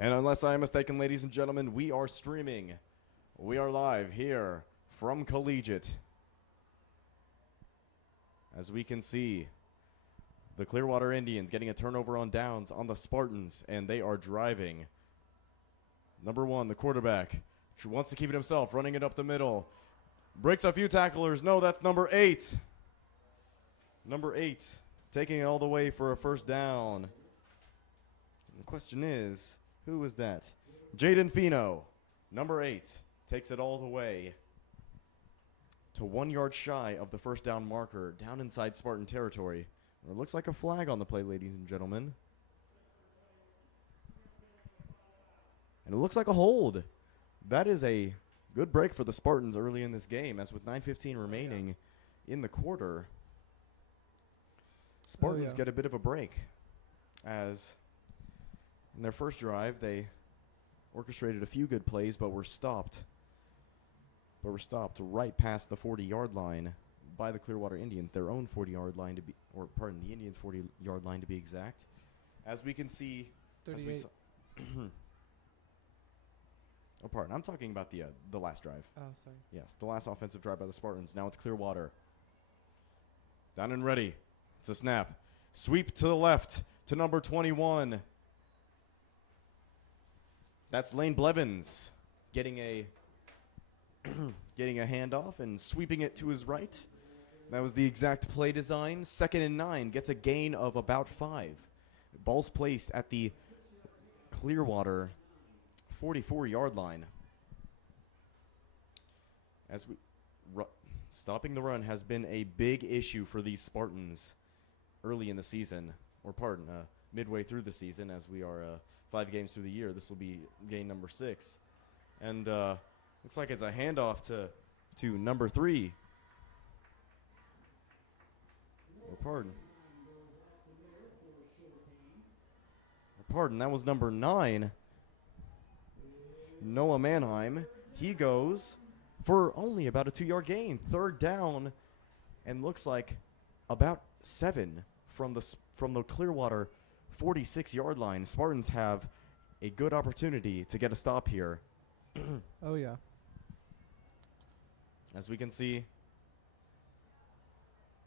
And unless I am mistaken, ladies and gentlemen, we are streaming. We are live here from Collegiate. As we can see, the Clearwater Indians getting a turnover on downs on the Spartans, and they are driving. Number 1, the quarterback, wants to keep it himself, running it up the middle. Breaks a few tacklers. No, that's number 8. Number 8, taking it all the way for a first down. And the question is, who is that? Jaden Fino, number 8, takes it all the way to 1 yard shy of the first down marker, down inside Spartan territory. It looks like a flag on the play, ladies and gentlemen. And it looks like a hold. That is a good break for the Spartans early in this game, as with 9:15 remaining in the quarter, Spartans get a bit of a break, as in their first drive they orchestrated a few good plays, but were stopped right past the 40-yard line by the Clearwater Indians, their own 40-yard line to be, or pardon, the Indians' 40-yard line to be exact. As we can see, 38. Oh, pardon. I'm talking about the last drive. Oh, sorry. Yes, the last offensive drive by the Spartans. Now it's Clearwater. Down and ready. It's a snap. Sweep to the left to number 21. That's Lane Blevins getting a handoff and sweeping it to his right. That was the exact play design. 2nd and 9, gets a gain of about 5. Ball's placed at the Clearwater 44-yard line. As we stopping the run has been a big issue for these Spartans early in the season, or pardon, midway through the season, as we are 5 games through the year. This will be game number 6. And looks like it's a handoff to number 3. Or pardon, that was number 9. Noah Mannheim. He goes for only about a 2-yard gain. 3rd down, and looks like about 7 from the Clearwater 46-yard line. Spartans have a good opportunity to get a stop here. Oh, yeah. As we can see,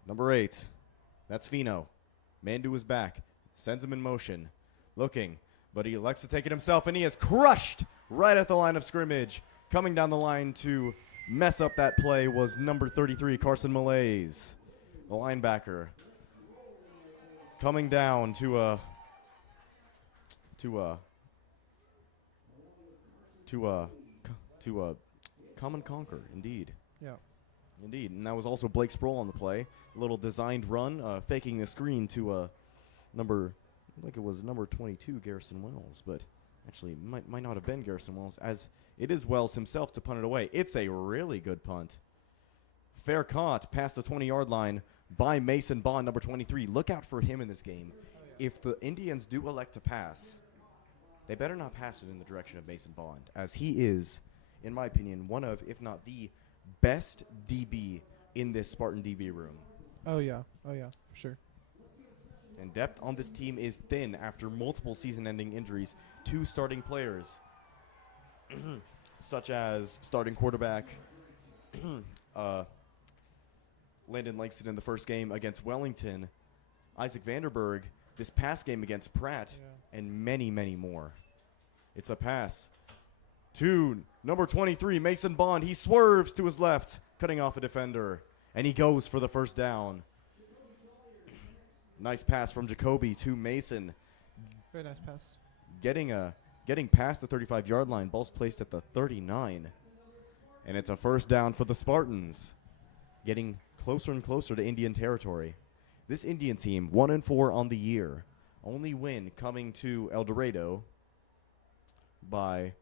number 8, that's Fino. Mandu is back, sends him in motion, looking, but he elects to take it himself, and he is crushed right at the line of scrimmage. Coming down the line to mess up that play was number 33, Carson Malaise, the linebacker. Coming down to come and conquer, indeed. Yeah. Indeed, and that was also Blake Sproul on the play. A little designed run, faking the screen to number 22, Garrison Wells, but actually might not have been Garrison Wells, as it is Wells himself to punt it away. It's a really good punt. Fair caught past the 20-yard line by Mason Bond, number 23. Look out for him in this game. If the Indians do elect to pass, they better not pass it in the direction of Mason Bond, as he is, in my opinion, one of, if not the best DB in this Spartan DB room. Oh, yeah. For sure. And depth on this team is thin after multiple season-ending injuries to starting players, such as starting quarterback Landon Langston in the first game against Wellington, Isaac Vanderberg this past game against Pratt, and many, many more. It's a pass to number 23, Mason Bond. He swerves to his left, cutting off a defender, and he goes for the first down. Nice pass from Jacoby to Mason. Very nice pass. Getting past the 35-yard line. Ball's placed at the 39. And it's a first down for the Spartans, getting closer and closer to Indian territory. This Indian team, 1-4 on the year. Only win coming to El Dorado by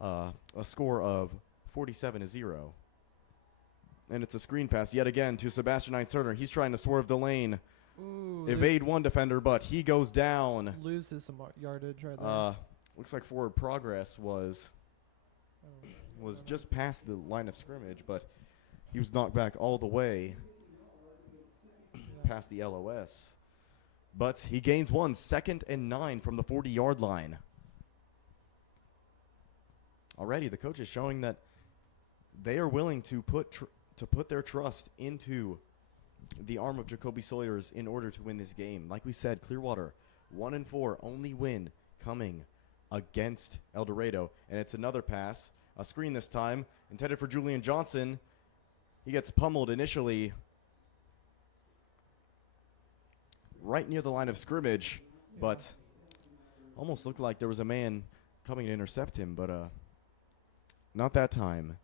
a score of 47-0. And it's a screen pass yet again to Sebastian Turner. He's trying to swerve the lane. Ooh, Evade one defender, but he goes down. Loses some yardage right there. Looks like forward progress was just past the line of scrimmage, but he was knocked back all the way past the LOS. But he gains 1, 2nd and 9 from the 40-yard line. already the coach is showing that they are willing to put their trust into the arm of Jacoby Sawyers in order to win this game. Like we said, Clearwater 1-4, only win coming against El Dorado, and it's another pass, a screen this time, intended for Julian Johnson. He gets pummeled initially right near the line of scrimmage, but almost looked like there was a man coming to intercept him, but not that time.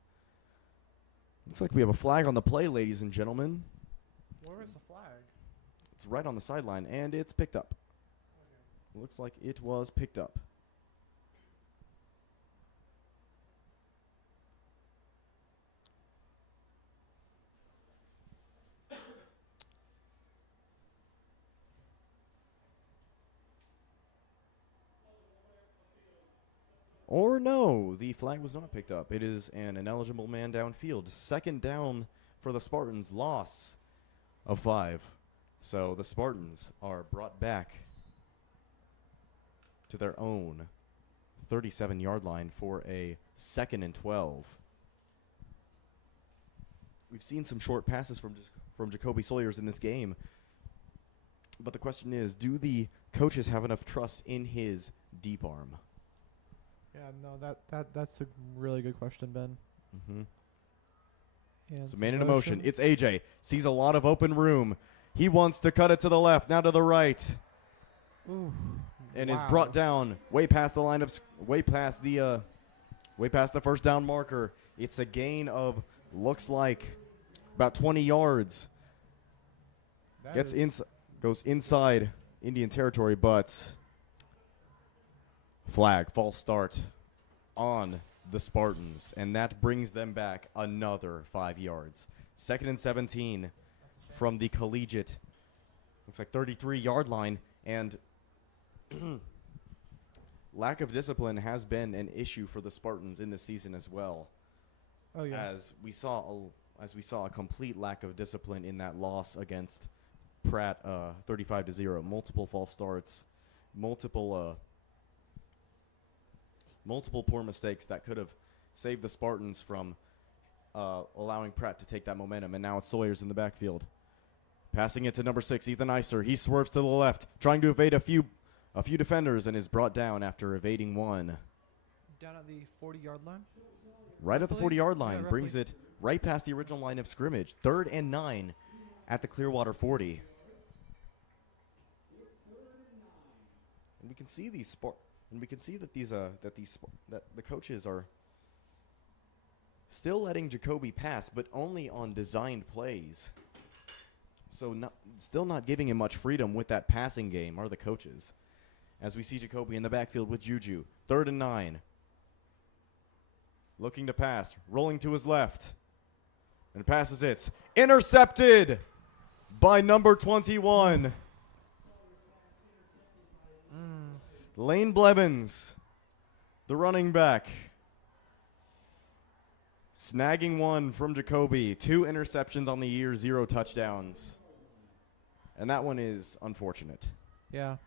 Looks like we have a flag on the play, ladies and gentlemen. Where is the flag? It's right on the sideline, and it's picked up. Okay. Looks like it was picked up. Or no, the flag was not picked up. It is an ineligible man downfield. Second down for the Spartans, loss of 5. So the Spartans are brought back to their own 37-yard line for a 2nd and 12. We've seen some short passes from Jacoby Sawyers in this game. But the question is, do the coaches have enough trust in his deep arm? Yeah, no, that's a really good question, Ben. Mm-hmm. And So man in motion. It's AJ. Sees a lot of open room. He wants to cut it to the left, now to the right. Ooh, and is brought down way past the line of way past the first down marker. It's a gain of looks like about 20 yards. Goes inside Indian territory, but flag, false start on the Spartans, and that brings them back another 5 yards. 2nd and 17 from the collegiate, looks like 33-yard line, and lack of discipline has been an issue for the Spartans in this season as well. Oh yeah. As we saw a complete lack of discipline in that loss against Pratt, 35-0. Multiple false starts, multiple poor mistakes that could have saved the Spartans from allowing Pratt to take that momentum. And now it's Sawyers in the backfield, passing it to number 6, Ethan Iser. He swerves to the left, trying to evade a few defenders, and is brought down after evading one. Down at the 40-yard line? Right at the 40-yard line, brings it right past the original line of scrimmage. 3rd and 9 at the Clearwater 40. And we can see that the coaches are still letting Jacoby pass, but only on designed plays. So still not giving him much freedom with that passing game are the coaches. As we see Jacoby in the backfield with Juju. 3rd and 9. Looking to pass, rolling to his left, and passes it. Intercepted by number 21. Lane Blevins, the running back, snagging one from Jacoby. 2 interceptions on the year, 0 touchdowns. And that one is unfortunate. Yeah.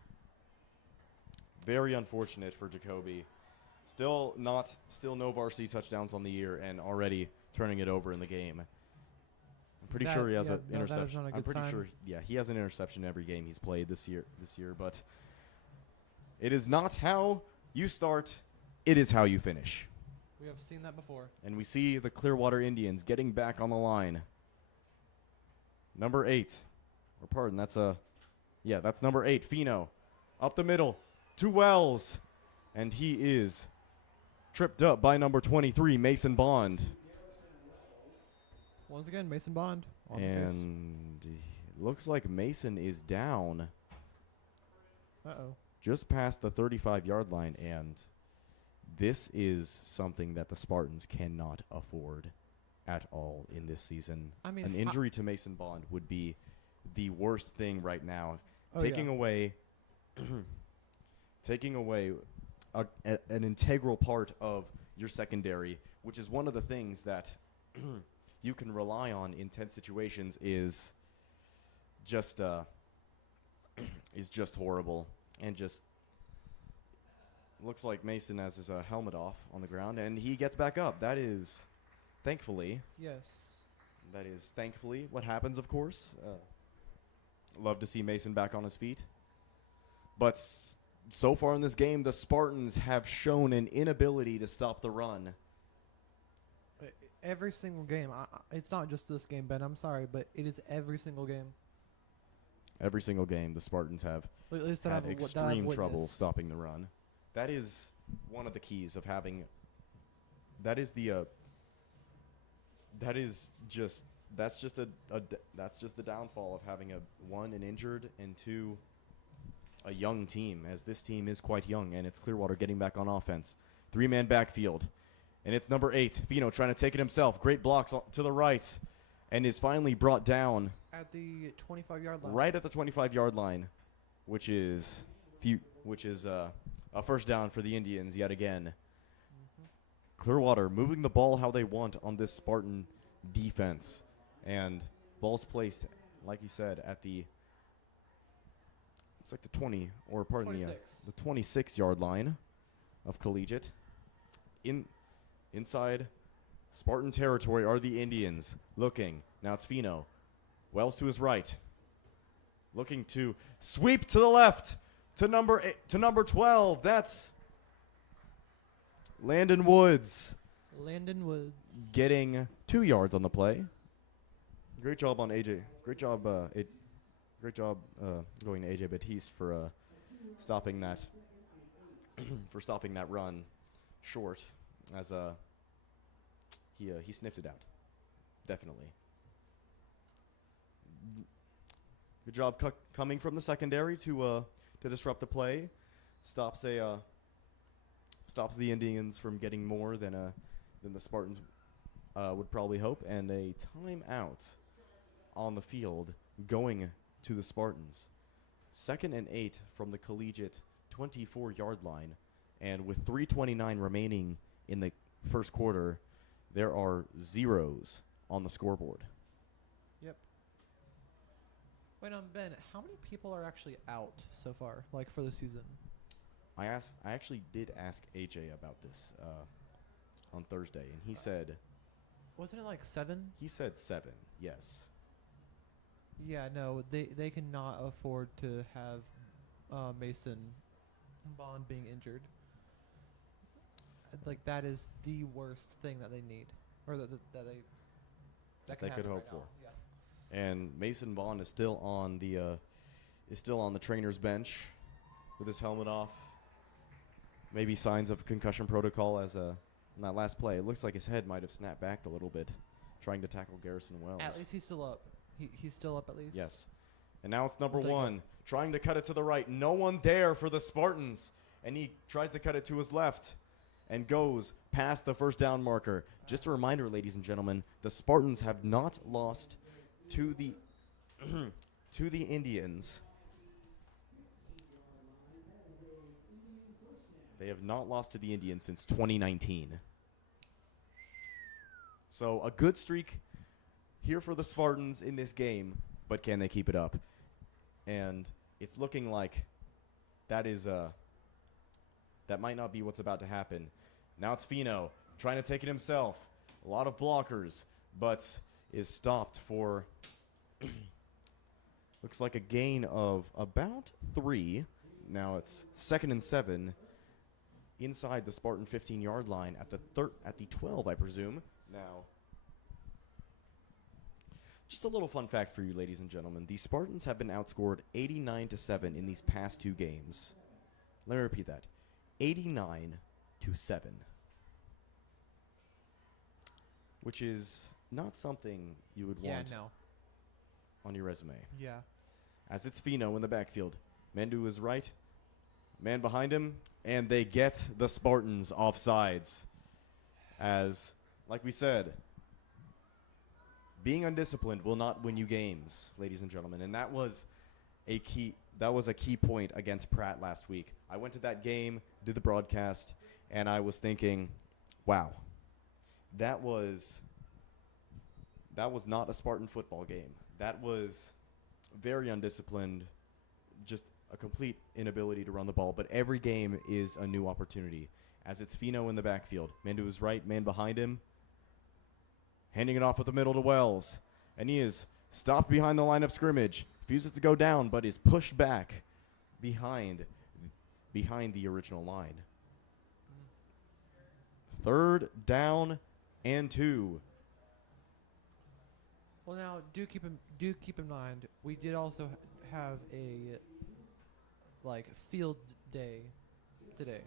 Very unfortunate for Jacoby. Still no varsity touchdowns on the year, and already turning it over in the game. I'm pretty sure he has an interception. I'm pretty sure, he has an interception every game he's played this year. But it is not how you start, it is how you finish. We have seen that before. And we see the Clearwater Indians getting back on the line. Number 8. Or pardon, that's number 8, Fino. Up the middle to Wells. And he is tripped up by number 23, Mason Bond. Once again, Mason Bond. And it looks like Mason is down. Uh-oh. Just past the 35-yard line, and this is something that the Spartans cannot afford at all in this season. I mean, an injury to Mason Bond would be the worst thing right now. Taking away an integral part of your secondary, which is one of the things that you can rely on in tense situations, is just horrible. And just Looks like Mason has his helmet off on the ground, and he gets back up. That is, thankfully, Yes. what happens, of course. Love to see Mason back on his feet. But so far in this game, the Spartans have shown an inability to stop the run. Every single game. It's not just this game, Ben. I'm sorry, but it is every single game. Every single game, the Spartans have At least that had I've extreme trouble witnessed. stopping the run. That is one of the keys of having. That's just the downfall of having an injured and two, a young team, as this team is quite young, and it's Clearwater getting back on offense. 3-man backfield, and it's number 8, Fino, trying to take it himself. Great blocks to the right, and is finally brought down At the 25-yard line. right at the 25-yard line, which is a first down for the Indians yet again. Clearwater moving the ball how they want on this Spartan defense, and ball's placed, like he said, at the it's like the 20 or pardon me, the 26-yard line of Collegiate. Inside Spartan territory are the Indians looking. Now it's Fino. Wells to his right. Looking to sweep to the left to number 12. That's Landon Woods. Landon Woods. Getting 2 yards on the play. Great job on AJ. Great job going to AJ Batiste for stopping that run short, as he sniffed it out. Definitely. Good job coming from the secondary to disrupt the play. Stops the Indians from getting more than the Spartans would probably hope, and a timeout on the field going to the Spartans. 2nd and 8 from the Collegiate 24-yard line, and with 3:29 remaining in the first quarter, there are zeros on the scoreboard. Yep. Wait, Ben, how many people are actually out so far, like for the season? I actually did ask AJ about this on Thursday, and he said Wasn't it like 7? he said 7. Yes. Yeah, no, they cannot afford to have Mason Bond being injured. Like, that is the worst thing that they need, or that They could hope for. Yeah. And Mason Bond is still on the trainer's bench with his helmet off. Maybe signs of concussion protocol as in that last play. It looks like his head might have snapped back a little bit trying to tackle Garrison Wells. At least he's still up. He's still up at least. Yes. And now it's number We'll take 1 trying to cut it to the right. No one there for the Spartans. And he tries to cut it to his left and goes past the first down marker. Just a reminder, ladies and gentlemen, the Spartans have not lost to the to the Indians. They have not lost to the Indians since 2019. So a good streak here for the Spartans in this game, but can they keep it up? And it's looking like that might not be what's about to happen. Now it's Fino trying to take it himself. A lot of blockers, but is stopped for looks like a gain of about 3. Now it's 2nd and 7 inside the Spartan 15-yard line at the 12, I presume. Now, just a little fun fact for you, ladies and gentlemen. The Spartans have been outscored 89-7 in these past 2 games. Let me repeat that. 89-7. Which is not something you would want on your resume. Yeah. As it's Fino in the backfield. Man to his right. Man behind him. And they get the Spartans offsides. As, like we said, being undisciplined will not win you games, ladies and gentlemen. And that was a key point against Pratt last week. I went to that game, did the broadcast, and I was thinking, wow, that was not a Spartan football game. That was very undisciplined, just a complete inability to run the ball, but every game is a new opportunity. As it's Fino in the backfield. Man to his right, man behind him. Handing it off with the middle to Wells. And he is stopped behind the line of scrimmage. Refuses to go down, but is pushed back behind the original line. 3rd down and 2. Well, now do keep in mind we did also have a field day today,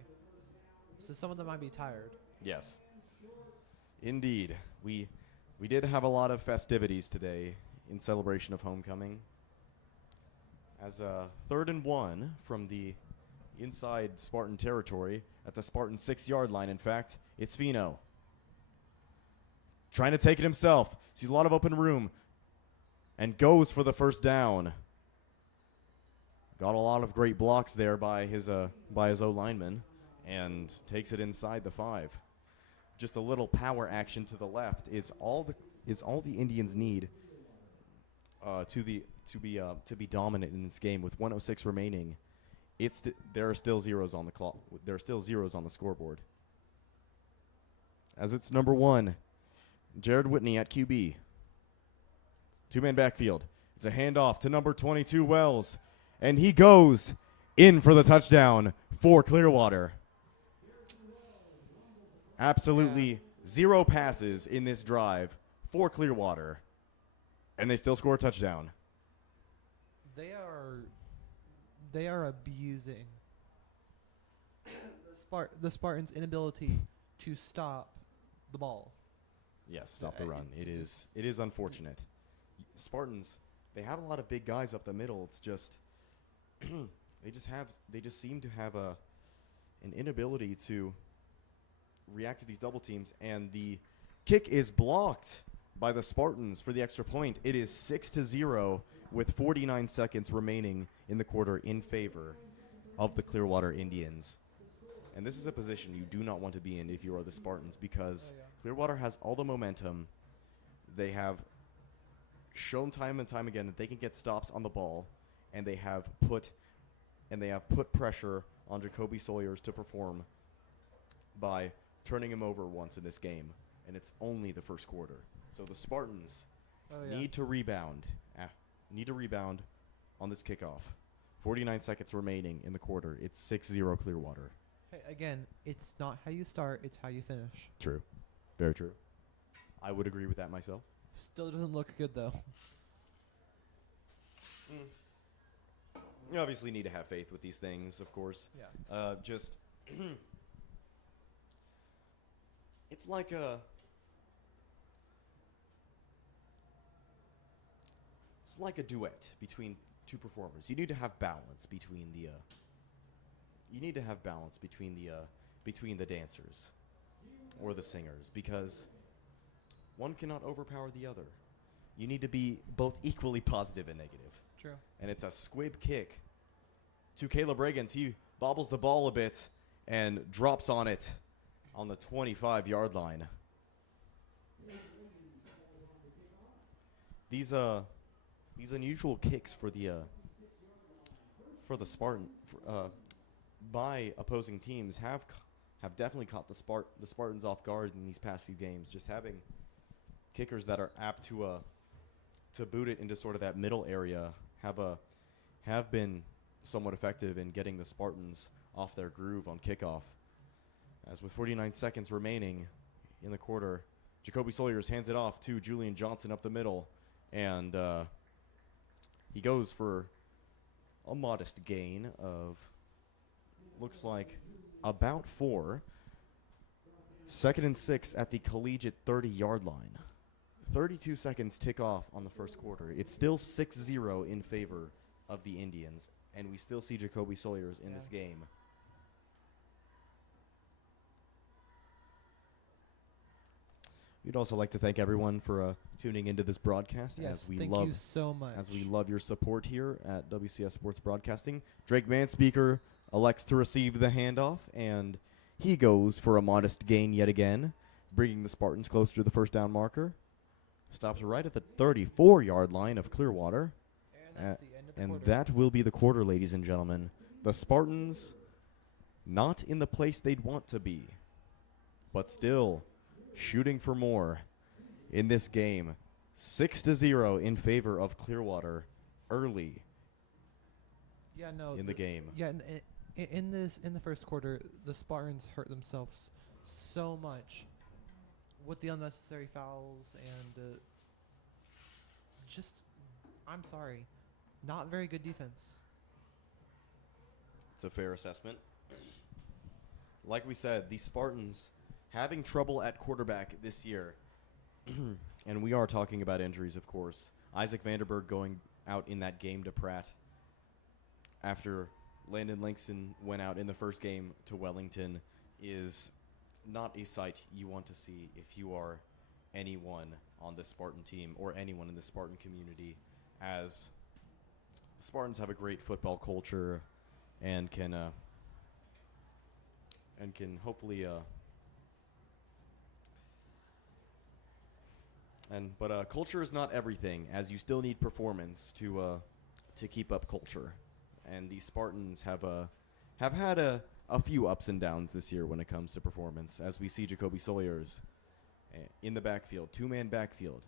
so some of them might be tired. Yes. Indeed. We did have a lot of festivities today in celebration of homecoming. As 3rd and 1 from the inside Spartan territory at the Spartan 6-yard line. In fact, it's Fino. Trying to take it himself. Sees a lot of open room and goes for the first down. Got a lot of great blocks there by his O-lineman and takes it inside the 5. Just a little power action to the left is all the Indians need to be dominant in this game. With 1:06 remaining, there are still zeros on the clock. There are still zeros on the scoreboard. As it's number 1, Jared Whitney at QB. 2-man backfield. It's a handoff to number 22, Wells, and he goes in for the touchdown for Clearwater. Absolutely zero passes in this drive for Clearwater, and they still score a touchdown. They are abusing the Spartans' inability to stop the ball. Yes, stop the run. It is unfortunate. Spartans, they have a lot of big guys up the middle. It's just they just seem to have an inability to react to these double teams, and the kick is blocked by the Spartans for the extra point. It is 6-0 with 49 seconds remaining in the quarter in favor of the Clearwater Indians. And this is a position you do not want to be in if you are the Spartans, because Clearwater has all the momentum. They have shown time and time again that they can get stops on the ball, and they have put pressure on Jacoby Sawyers to perform by turning him over once in this game, and it's only the first quarter. So the Spartans need to rebound. Need to rebound on this kickoff. 49 seconds remaining in the quarter. It's 6-0 Clearwater. Hey, again, it's not how you start, it's how you finish. True. Very true. I would agree with that myself. Still doesn't look good, though. You obviously need to have faith with these things, of course. Yeah. Just it's like a duet between two performers. You need to have balance between the dancers or the singers, because one cannot overpower the other. You need to be both equally positive and negative. True. And it's a squib kick to Caleb Reagans. He bobbles the ball a bit and drops on it on the 25-yard line. These unusual kicks for the Spartan by opposing teams have definitely caught the Spartans off guard in these past few games. Just having kickers that are apt to boot it into sort of that middle area have been somewhat effective in getting the Spartans off their groove on kickoff. As with 49 seconds remaining in the quarter, Jacoby Sawyers hands it off to Julian Johnson up the middle, and he goes for a modest gain of, looks like, about 4. 2nd and 6 at the collegiate 30-yard line. 32 seconds tick off on the first quarter. It's still 6-0 in favor of the Indians, and we still see Jacoby Sawyers in this game. We'd also like to thank everyone for tuning into this broadcast. Yes, as we thank love, you so much. As we love your support here at WCS Sports Broadcasting. Drake Manspeaker elects to receive the handoff, and he goes for a modest gain yet again, bringing the Spartans closer to the first down marker. Stops right at the 34-yard line of Clearwater. And that's the end the And quarter. that will be the quarter, ladies and gentlemen. The Spartans not in the place they'd want to be, but still shooting for more in this game. 6-0 in favor of Clearwater early Yeah, no. in the game. Yeah, in the first quarter, the Spartans hurt themselves so much with the unnecessary fouls and just, I'm sorry, not very good defense. It's a fair assessment. Like we said, the Spartans having trouble at quarterback this year. And we are talking about injuries, of course. Isaac Vanderberg going out in that game to Pratt after Landon Langston went out in the first game to Wellington is not a sight you want to see if you are anyone on the Spartan team or anyone in the Spartan community, as the Spartans have a great football culture and can hopefully but culture is not everything, as you still need performance to keep up culture, and the Spartans have had a few ups and downs this year when it comes to performance, as we see Jacoby Sawyers in the backfield, two-man backfield.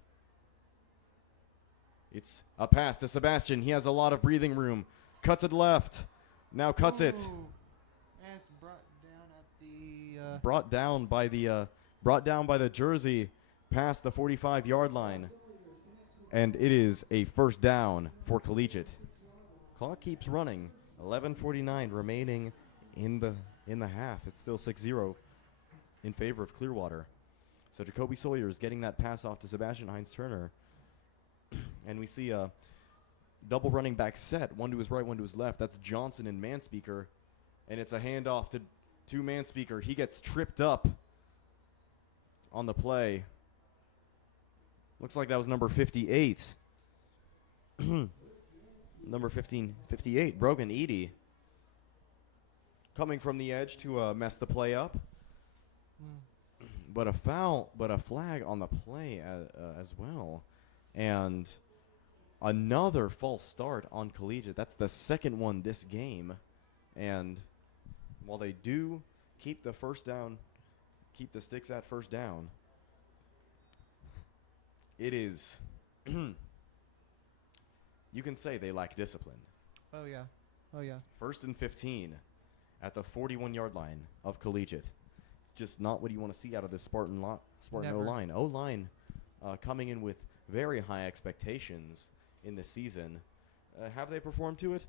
It's a pass to Sebastian. He has a lot of breathing room. Cuts it left. Now cuts it. And it's brought down at the Brought down by the jersey past the 45-yard line. And it is a first down for Collegiate. Clock keeps running. 11:49 remaining in the half. It's still 6-0 in favor of Clearwater. So Jacoby Sawyer is getting that pass off to Sebastian Hines-Turner. And we see a double running back set, one to his right, one to his left. That's Johnson and Manspeaker. And it's a handoff to Manspeaker. He gets tripped up on the play. Looks like that was number 58. Number 58, Brogan Edie. Coming from the edge to mess the play up. But a flag on the play as well. And another false start on Collegiate. That's the second one this game. And while they do keep the first down, keep the sticks at first down, it is, you can say they lack discipline. Oh, yeah. Oh, yeah. 1st and 15 at the 41-yard line of Collegiate. It's just not what you want to see out of this Spartan Never. O-line. O-line coming in with very high expectations in this season. Have they performed to it?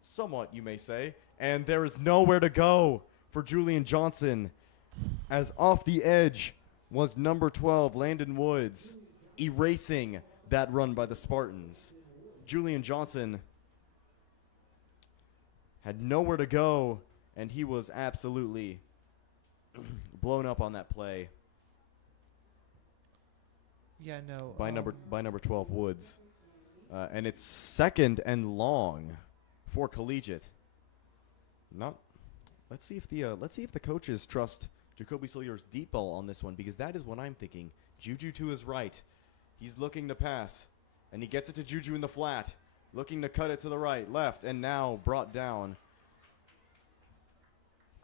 Somewhat, you may say. And there is nowhere to go for Julian Johnson, as off the edge was number 12, Landon Woods, erasing that run by the Spartans. Julian Johnson had nowhere to go, and he was absolutely blown up on that play. Yeah, no. By number 12, Woods. And it's 2nd and long for Collegiate. Let's see if the coaches trust Jacoby Sawyer's deep ball on this one, because that is what I'm thinking. Juju to his right. He's looking to pass, and he gets it to Juju in the flat, looking to cut it to the right, left, and now brought down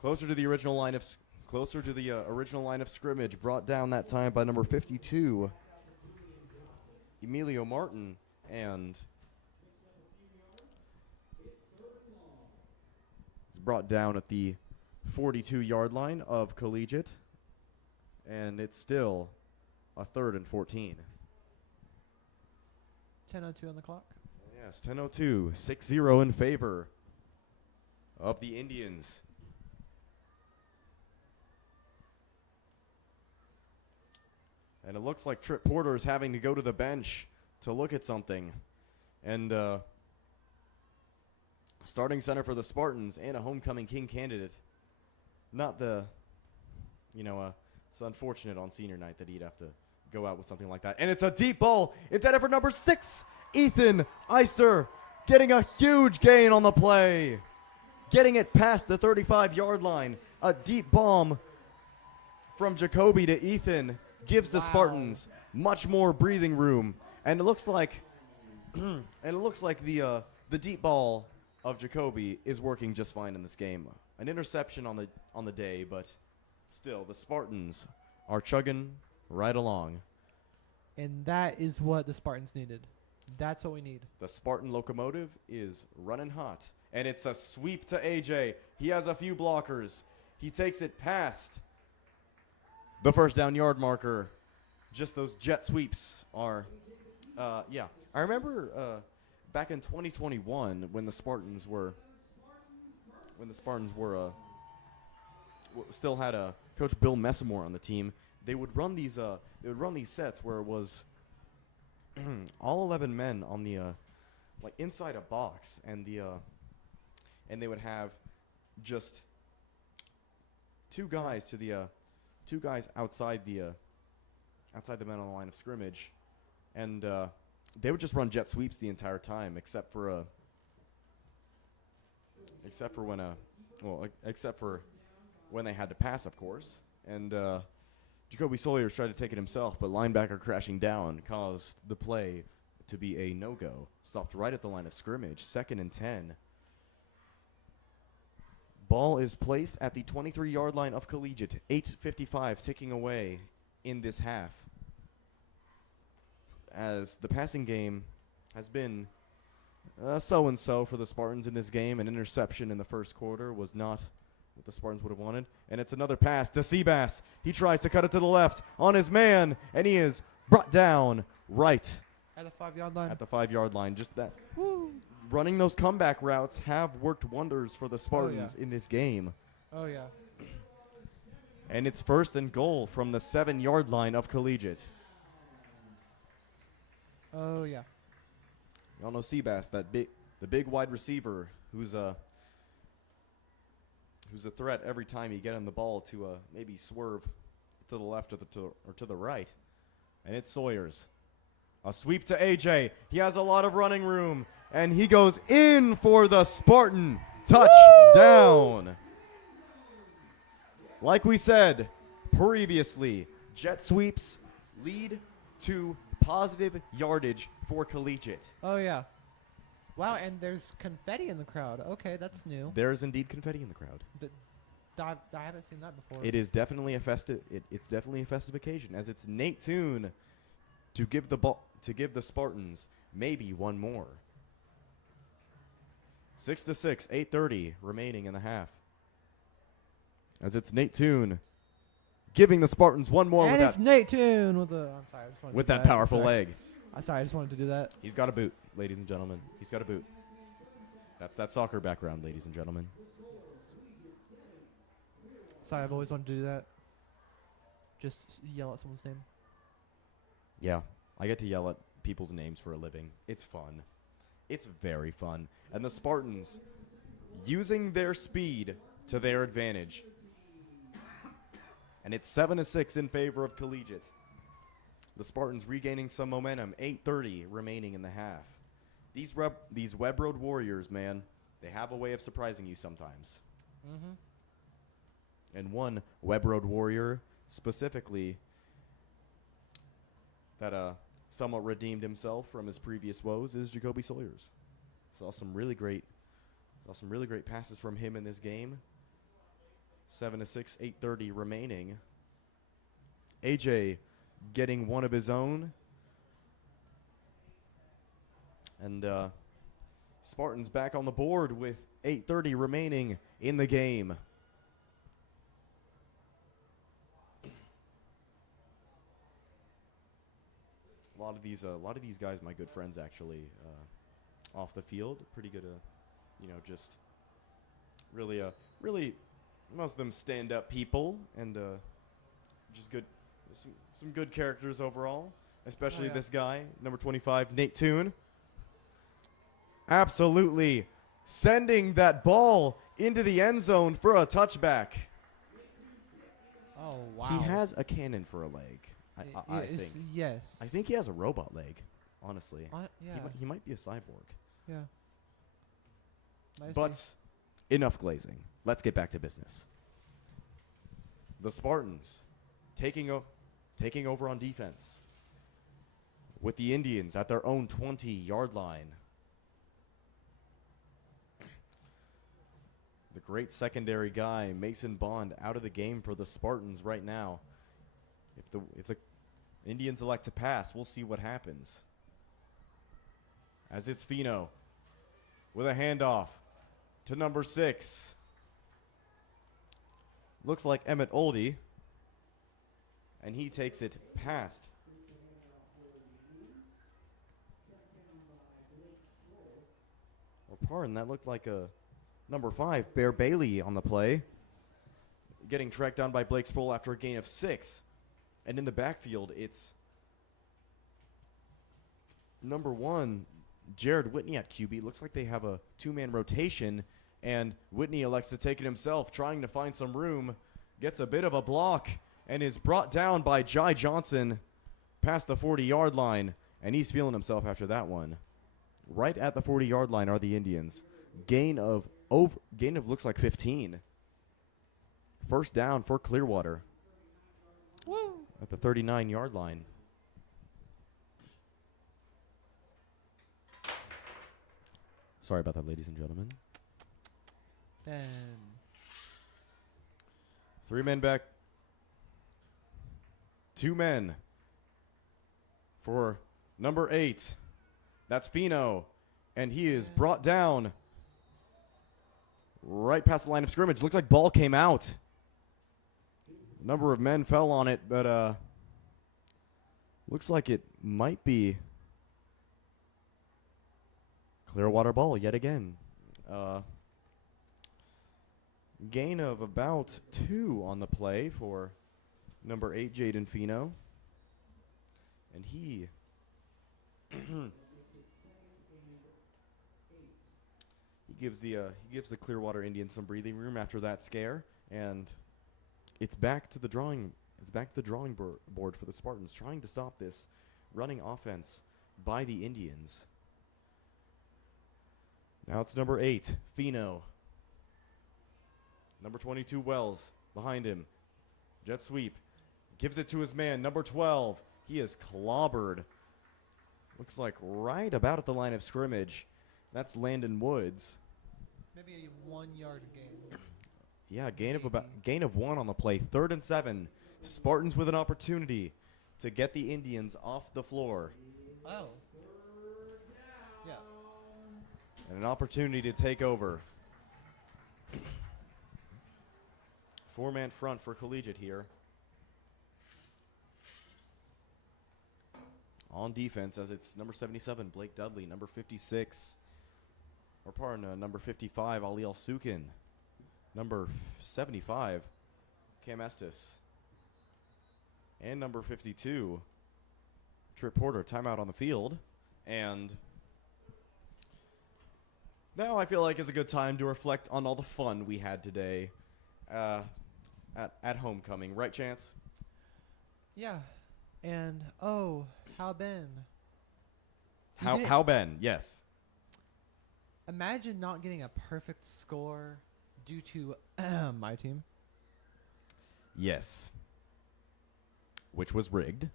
closer to the original line of scrimmage. Brought down that time by number 52, Emilio Martin, and is brought down at the 42-yard line of Collegiate, and it's still a 3rd and 14. 10:02 on the clock. Yes, 10:02, 6-0 in favor of the Indians. And it looks like Trip Porter is having to go to the bench to look at something. And starting center for the Spartans and a homecoming king candidate. Not it's unfortunate on senior night that he'd have to go out with something like that. And it's a deep ball intended for number 6, Ethan Eister, getting a huge gain on the play. Getting it past the 35-yard line. A deep bomb from Jacoby to Ethan gives the Spartans much more breathing room. And it looks like And it looks like the deep ball of Jacoby is working just fine in this game. An interception on the day, but still, the Spartans are chugging right along. And that is what the Spartans needed. That's what we need. The Spartan locomotive is running hot. And it's a sweep to AJ. He has a few blockers. He takes it past the first down yard marker. Just those jet sweeps are, yeah. I remember back in 2021 when the Spartans were, still had Coach Bill Messamore on the team. They would run these sets where it was all 11 men on the like inside a box, and they would have just two guys outside the men on the line of scrimmage, and they would just run jet sweeps the entire time, except for when they had to pass, of course. And Jacoby Sawyers tried to take it himself, but linebacker crashing down caused the play to be a no-go. Stopped right at the line of scrimmage, 2nd and 10. Ball is placed at the 23-yard line of Collegiate. 8:55 ticking away in this half, as the passing game has been so-and-so for the Spartans in this game. An interception in the first quarter was not what the Spartans would have wanted. And it's another pass to Seabass. He tries to cut it to the left on his man, and he is brought down right At the 5-yard line. at the 5-yard line. Just that. Woo. Running those comeback routes have worked wonders for the Spartans in this game. Oh, yeah. And it's 1st and goal from the 7-yard line of Collegiate. Oh, yeah. Y'all know Seabass, the big wide receiver who's a threat every time you get him the ball to maybe swerve to the left or to the right. And it's Sawyers. A sweep to AJ. He has a lot of running room, and he goes in for the Spartan touchdown. Like we said previously, jet sweeps lead to positive yardage for Collegiate. Oh, yeah. Wow, and there's confetti in the crowd. Okay, that's new. There is indeed confetti in the crowd. I haven't seen that before. It is definitely a festive. It's definitely a festive occasion, as it's Nate Toon to give the Spartans maybe one more. 6-6, 8:30 remaining in the half. As it's Nate Toon giving the Spartans one more and with it's Nate Toon with the. I'm sorry, I just wanted with to do that powerful Sorry. leg. I'm sorry, I just wanted to do that. He's got a boot, ladies and gentlemen. He's got a boot. That's that soccer background, ladies and gentlemen. Sorry, I've always wanted to do that. Just yell at someone's name. Yeah, I get to yell at people's names for a living. It's fun. It's very fun. And the Spartans using their speed to their advantage. And it's 7-6 in favor of Collegiate. The Spartans regaining some momentum. 8:30 remaining in the half. These Web Road Warriors, man, they have a way of surprising you sometimes. Mm-hmm. And one Web Road Warrior specifically that somewhat redeemed himself from his previous woes is Jacoby Sawyers. Saw some really great passes from him in this game. 7-6, 8:30 remaining. AJ getting one of his own. And Spartans back on the board with 8:30 remaining in the game. A lot of these guys, my good friends, actually, off the field, pretty good. Just really, most of them stand-up people, and just good, some good characters overall. Especially this guy, number 25, Nate Toon. Absolutely sending that ball into the end zone for a touchback. Oh, wow. He has a cannon for a leg. I think. Yes. I think he has a robot leg, honestly. Yeah. He might be a cyborg. Yeah. But enough glazing. Let's get back to business. The Spartans taking over on defense. with the Indians at their own 20-yard line. The great secondary guy, Mason Bond, out of the game for the Spartans right now. If the Indians elect to pass, we'll see what happens. As it's Fino with a handoff to number 6. Looks like Emmett Oldie. And he takes it past. Or pardon, that looked like a number 5, Bear Bailey on the play. Getting tracked down by Blake Sproul after a gain of 6. And in the backfield, it's number 1, Jared Whitney at QB. Looks like they have a 2-man rotation, and Whitney elects to take it himself, trying to find some room. Gets a bit of a block and is brought down by Jai Johnson past the 40-yard line, and he's feeling himself after that one. Right at the 40-yard line are the Indians. Gain of looks like 15. First down for Clearwater. Woo! At the 39-yard line. Sorry about that, ladies and gentlemen. Ben. 3 men back. 2 men for number 8. That's Fino. And he is brought down right past the line of scrimmage. Looks like ball came out. Number of men fell on it, but looks like it might be Clearwater ball yet again. Gain of about 2 on the play for number 8, Jaden Fino. And he gives the Clearwater Indians some breathing room after that scare, and it's back to the drawing board for the Spartans, trying to stop this running offense by the Indians. Now it's number 8, Fino. Number 22, Wells, behind him. Jet sweep. Gives it to his man, number 12. He is clobbered. Looks like right about at the line of scrimmage. That's Landon Woods. Maybe a 1-yard gain. Yeah, gain of 1 on the play. 3rd and 7. Spartans with an opportunity to get the Indians off the floor. Oh. Yeah. And an opportunity to take over. 4-man front for Collegiate here. On defense, as it's number 77, Blake Dudley, number 56, number 55, Ali Al-Sukin, number 75, Cam Estes, and number 52, Trip Porter. Timeout on the field, and now I feel like it's a good time to reflect on all the fun we had today at homecoming, right, Chance? Yeah, and how Ben? How Ben? Yes. Imagine not getting a perfect score due to my team. Yes. Which was rigged,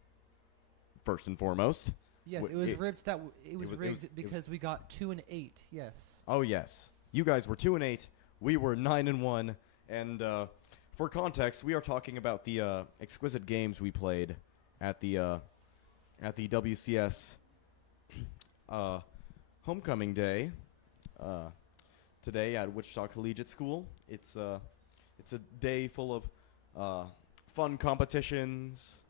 first and foremost. Yes, it was rigged. It was rigged because we got 2 and 8. Yes. Oh yes, you guys were 2 and 8. We were 9 and 1. And for context, we are talking about the exquisite games we played at the WCS homecoming day today at Wichita Collegiate School. It's a day full of fun competitions,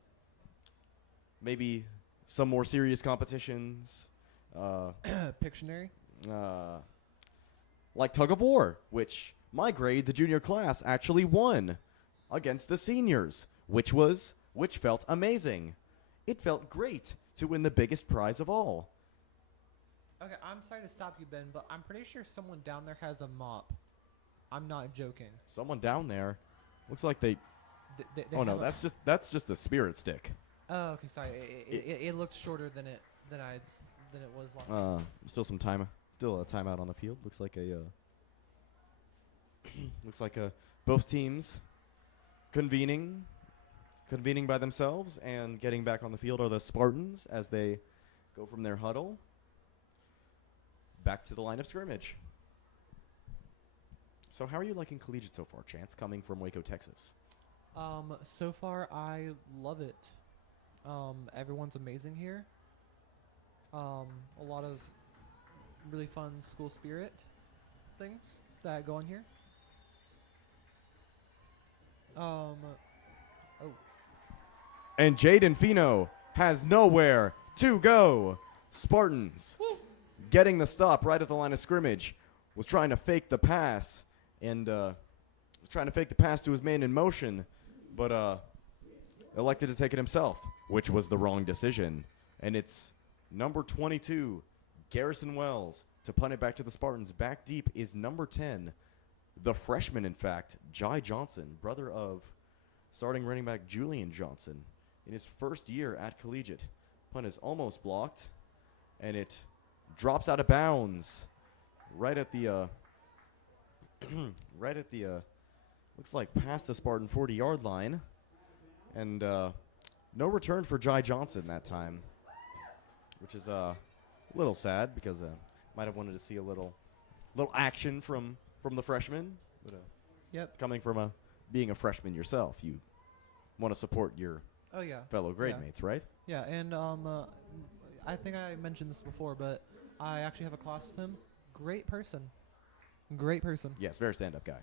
maybe some more serious competitions. Pictionary? Like tug of war, which my grade, the junior class, actually won against the seniors, which felt amazing. It felt great to win the biggest prize of all. Okay, I'm sorry to stop you, Ben, but I'm pretty sure someone down there has a mop. I'm not joking. Someone down there looks like they oh no, have that's just the spirit stick. Oh, okay, sorry. It looked shorter than it was last time. Still a timeout on the field. Looks like both teams convening by themselves, and getting back on the field are the Spartans as they go from their huddle back to the line of scrimmage. So how are you liking Collegiate so far, Chance, coming from Waco, Texas? So far, I love it. Everyone's amazing here. A lot of really fun school spirit things that go on here. Oh, And Jaden Fino has nowhere to go. Spartans getting the stop right at the line of scrimmage. Was trying to fake the pass and was trying to fake the pass to his man in motion, but elected to take it himself, which was the wrong decision. And it's number 22, Garrison Wells, to punt it back to the Spartans. Back deep is number 10, the freshman, in fact, Jai Johnson, brother of starting running back Julian Johnson, in his first year at Collegiate. Punt is almost blocked, and it drops out of bounds right at the looks like past the Spartan 40-yard line, and no return for Jai Johnson that time, which is a little sad because might have wanted to see a little action from the freshman. But, yep. Coming from being a freshman yourself, you want to support your fellow grade mates, right? Yeah, and I think I mentioned this before, but I actually have a class with him. Great person. Great person. Yes, very stand-up guy.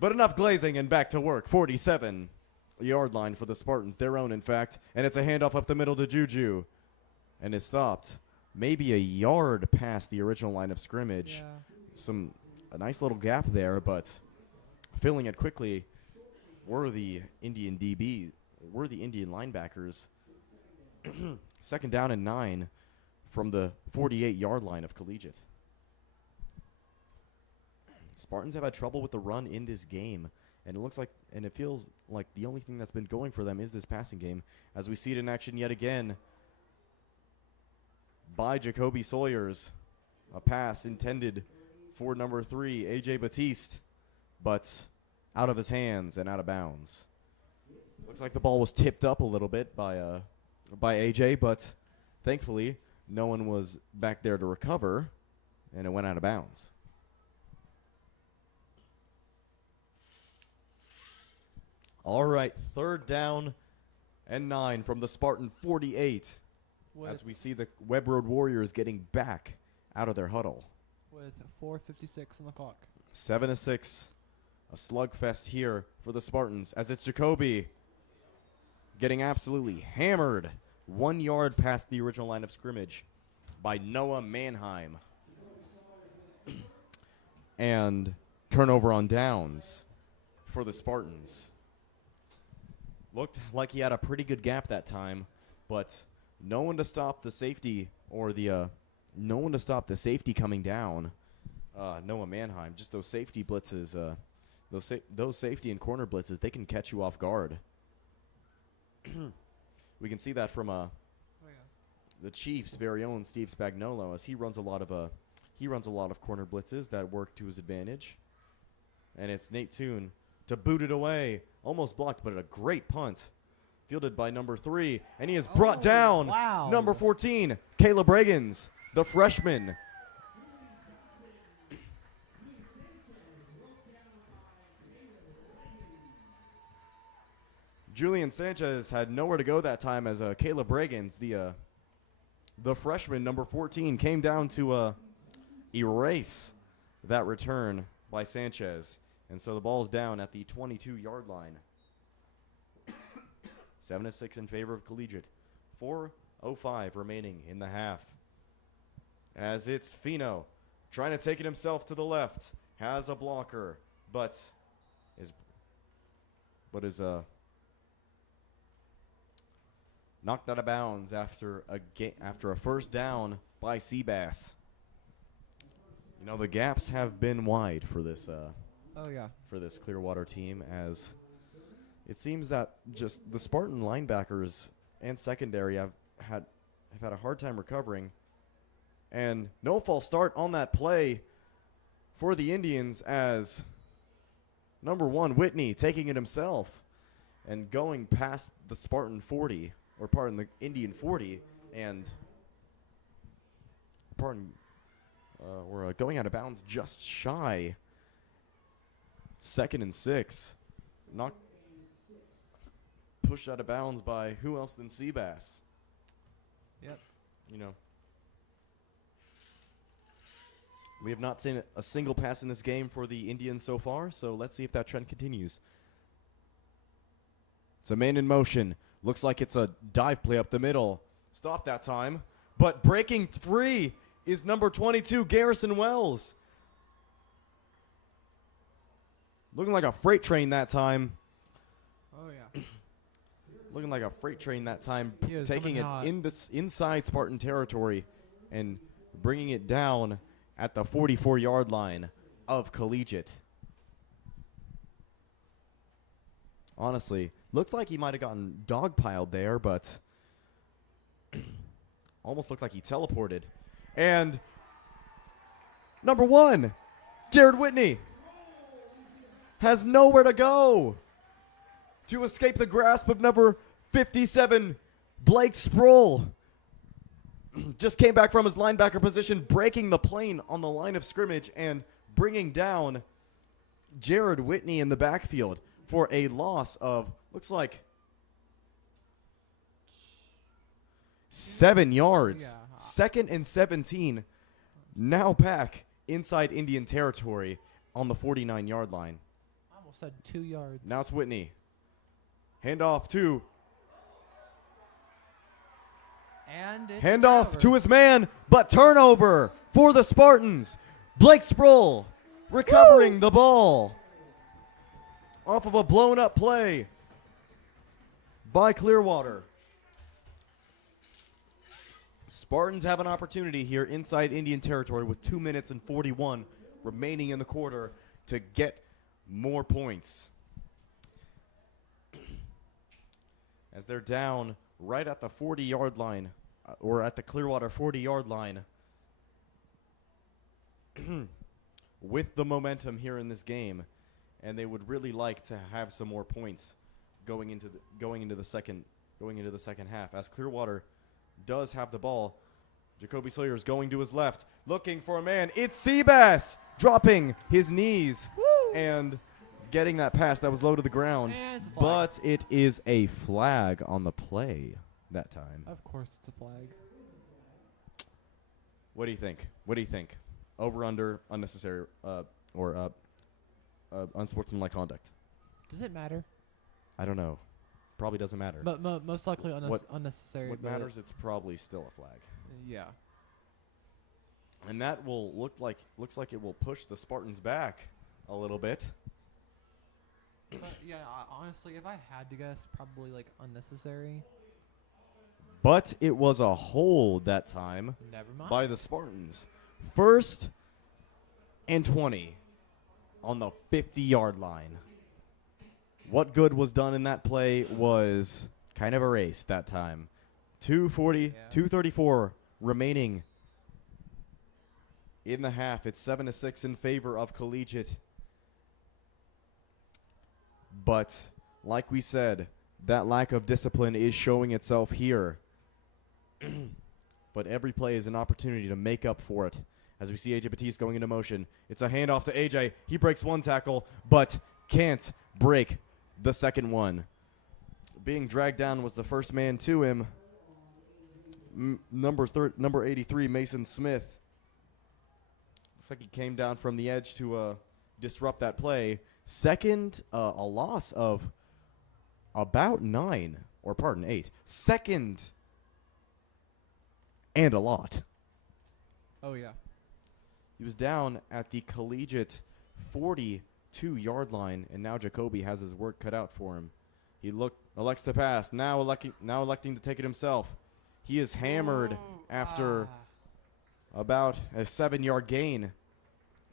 But enough glazing and back to work. 47-yard line for the Spartans, their own, in fact. And it's a handoff up the middle to Juju. And it's stopped maybe a yard past the original line of scrimmage. Yeah. A nice little gap there, but filling it quickly were the Indian linebackers. Second down and 9 from the 48-yard line of Collegiate. Spartans have had trouble with the run in this game, and it feels like the only thing that's been going for them is this passing game, as we see it in action yet again by Jacoby Sawyers. A pass intended for number 3, A.J. Batiste, but out of his hands and out of bounds. Looks like the ball was tipped up a little bit by A.J., but thankfully no one was back there to recover, and it went out of bounds. All right, third down and 9 from the Spartan 48 as we see the Webb Road Warriors getting back out of their huddle. With 4:56 on the clock. 7-6, a slugfest here for the Spartans as it's Jacoby getting absolutely hammered 1 yard past the original line of scrimmage by Noah Mannheim. And turnover on downs for the Spartans. Looked like he had a pretty good gap that time, but no one to stop the safety coming down. Noah Mannheim, just those safety blitzes, those safety and corner blitzes, they can catch you off guard. We can see that from the Chiefs' very own Steve Spagnuolo, as he runs a lot of corner blitzes that work to his advantage. And it's Nate Toon to boot it away, almost blocked, but a great punt, fielded by number 3, and he is brought down. Wow. Number 14, Caleb Reagans, the freshman. Julian Sanchez had nowhere to go that time as Caleb Reagans, the freshman, number 14, came down to erase that return by Sanchez. And so the ball's down at the 22-yard line. 7-6 in favor of Collegiate. 4:05 remaining in the half. As it's Fino trying to take it himself to the left. Has a blocker, but is knocked out of bounds after a first down by Seabass. You know, the gaps have been wide for this for this Clearwater team, as it seems that just the Spartan linebackers and secondary have had a hard time recovering. And no false start on that play for the Indians, as number 1, Whitney, taking it himself and going past the Spartan 40, or pardon, the Indian 40, and pardon, we're going out of bounds just shy. 2nd and 6. Not pushed out of bounds by who else than Seabass. Yep. You know, we have not seen a single pass in this game for the Indians so far, so let's see if that trend continues. It's a man in motion. Looks like it's a dive play up the middle. Stop that time. But breaking free is number 22, Garrison Wells. Looking like a freight train that time. Oh, yeah. Looking like a freight train that time. He is Taking it coming hot. inside Spartan territory and bringing it down at the 44-yard line of Collegiate. Honestly, looked like he might have gotten dogpiled there, but almost looked like he teleported. And number 1, Jared Whitney, has nowhere to go to escape the grasp of number 57, Blake Sproul. Just came back from his linebacker position, breaking the plane on the line of scrimmage and bringing down Jared Whitney in the backfield for a loss of, looks like, 7 yards. Yeah. 2nd and 17. Now back inside Indian territory on the 49-yard line. I almost said 2 yards. Now it's Whitney. Handoff to And it's Handoff over. to his man, but turnover for the Spartans. Blake Sproul recovering the ball off of a blown up play by Clearwater. Spartans have an opportunity here inside Indian territory with 2 minutes and 41 remaining in the quarter to get more points. As they're down right at the 40-yard line, or at the Clearwater 40-yard line, with the momentum here in this game, and they would really like to have some more points going into the second half. As Clearwater does have the ball, Jacoby Sawyer is going to his left, looking for a man. It's Seabass dropping his knees and getting that pass that was low to the ground. And it's a flag. But it is a flag on the play that time. Of course it's a flag. What do you think? Over, under, unnecessary, or unsportsmanlike conduct? Does it matter? I don't know. Probably doesn't matter. But most likely unnecessary. What but matters, it's probably still a flag. Yeah. And that will looks like it will push the Spartans back a little bit. But yeah, honestly, if I had to guess, probably like unnecessary. But it was a hold that time Never mind. by the Spartans. 1st and 20 on the 50-yard line. What good was done in that play was kind of erased that time. 2:34 remaining in the half. It's 7-6 in favor of Collegiate. But like we said, that lack of discipline is showing itself here. But every play is an opportunity to make up for it. As we see AJ Batiste going into motion, it's a handoff to AJ. He breaks one tackle, but can't break the second one. Being dragged down was the first man to him. Number 83, Mason Smith. Looks like he came down from the edge to disrupt that play. Second, a loss of about 8. Second, and a lot. Oh yeah. He was down at the Collegiate 42-yard line, and now Jacoby has his work cut out for him. He elects to pass, now electing to take it himself. He is hammered after about a 7-yard gain.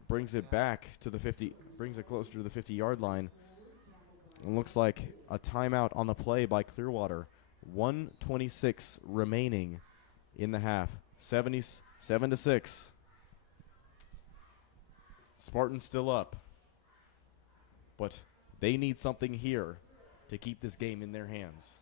Brings it back to the 50, brings it closer to the 50-yard line. And looks like a timeout on the play by Clearwater. 1:26 remaining in the half. 7-6. Spartans still up. But they need something here to keep this game in their hands.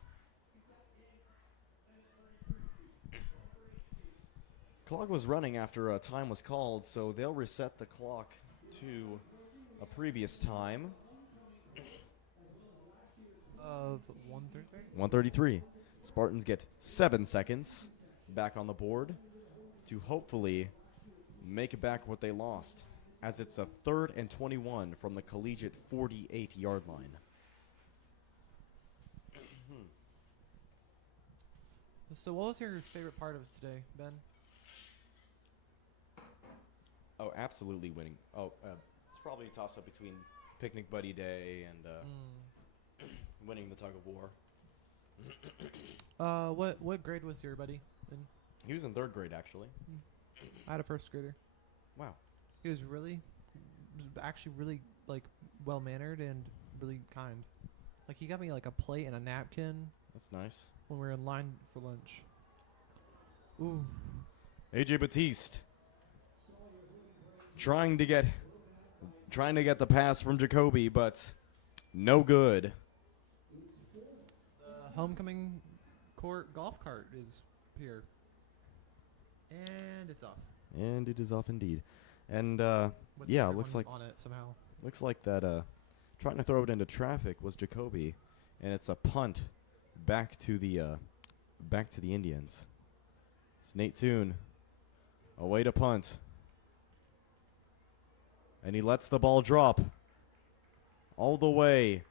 Clock was running after time was called, so they'll reset the clock to a previous time. Of 133. 133. Spartans get 7 seconds back on the board to hopefully make back what they lost, as it's a 3rd and 21 from the collegiate 48-yard line. So what was your favorite part of today, Ben? Oh, absolutely winning. It's probably a toss-up between Picnic Buddy Day and winning the tug of war. What grade was your buddy in? He was in 3rd grade, actually. I had a 1st grader. Wow. He was actually really like well mannered and really kind. Like he got me like a plate and a napkin That's nice. when we were in line for lunch. Ooh. AJ Batiste trying to get the pass from Jacoby, but no good. The homecoming court golf cart is here. And it's off. And it is off indeed. And With yeah, everyone looks like on it somehow. that trying to throw it into traffic was Jacoby, and it's a punt back to the Indians. It's Nate Toon away to punt. And he lets the ball drop all the way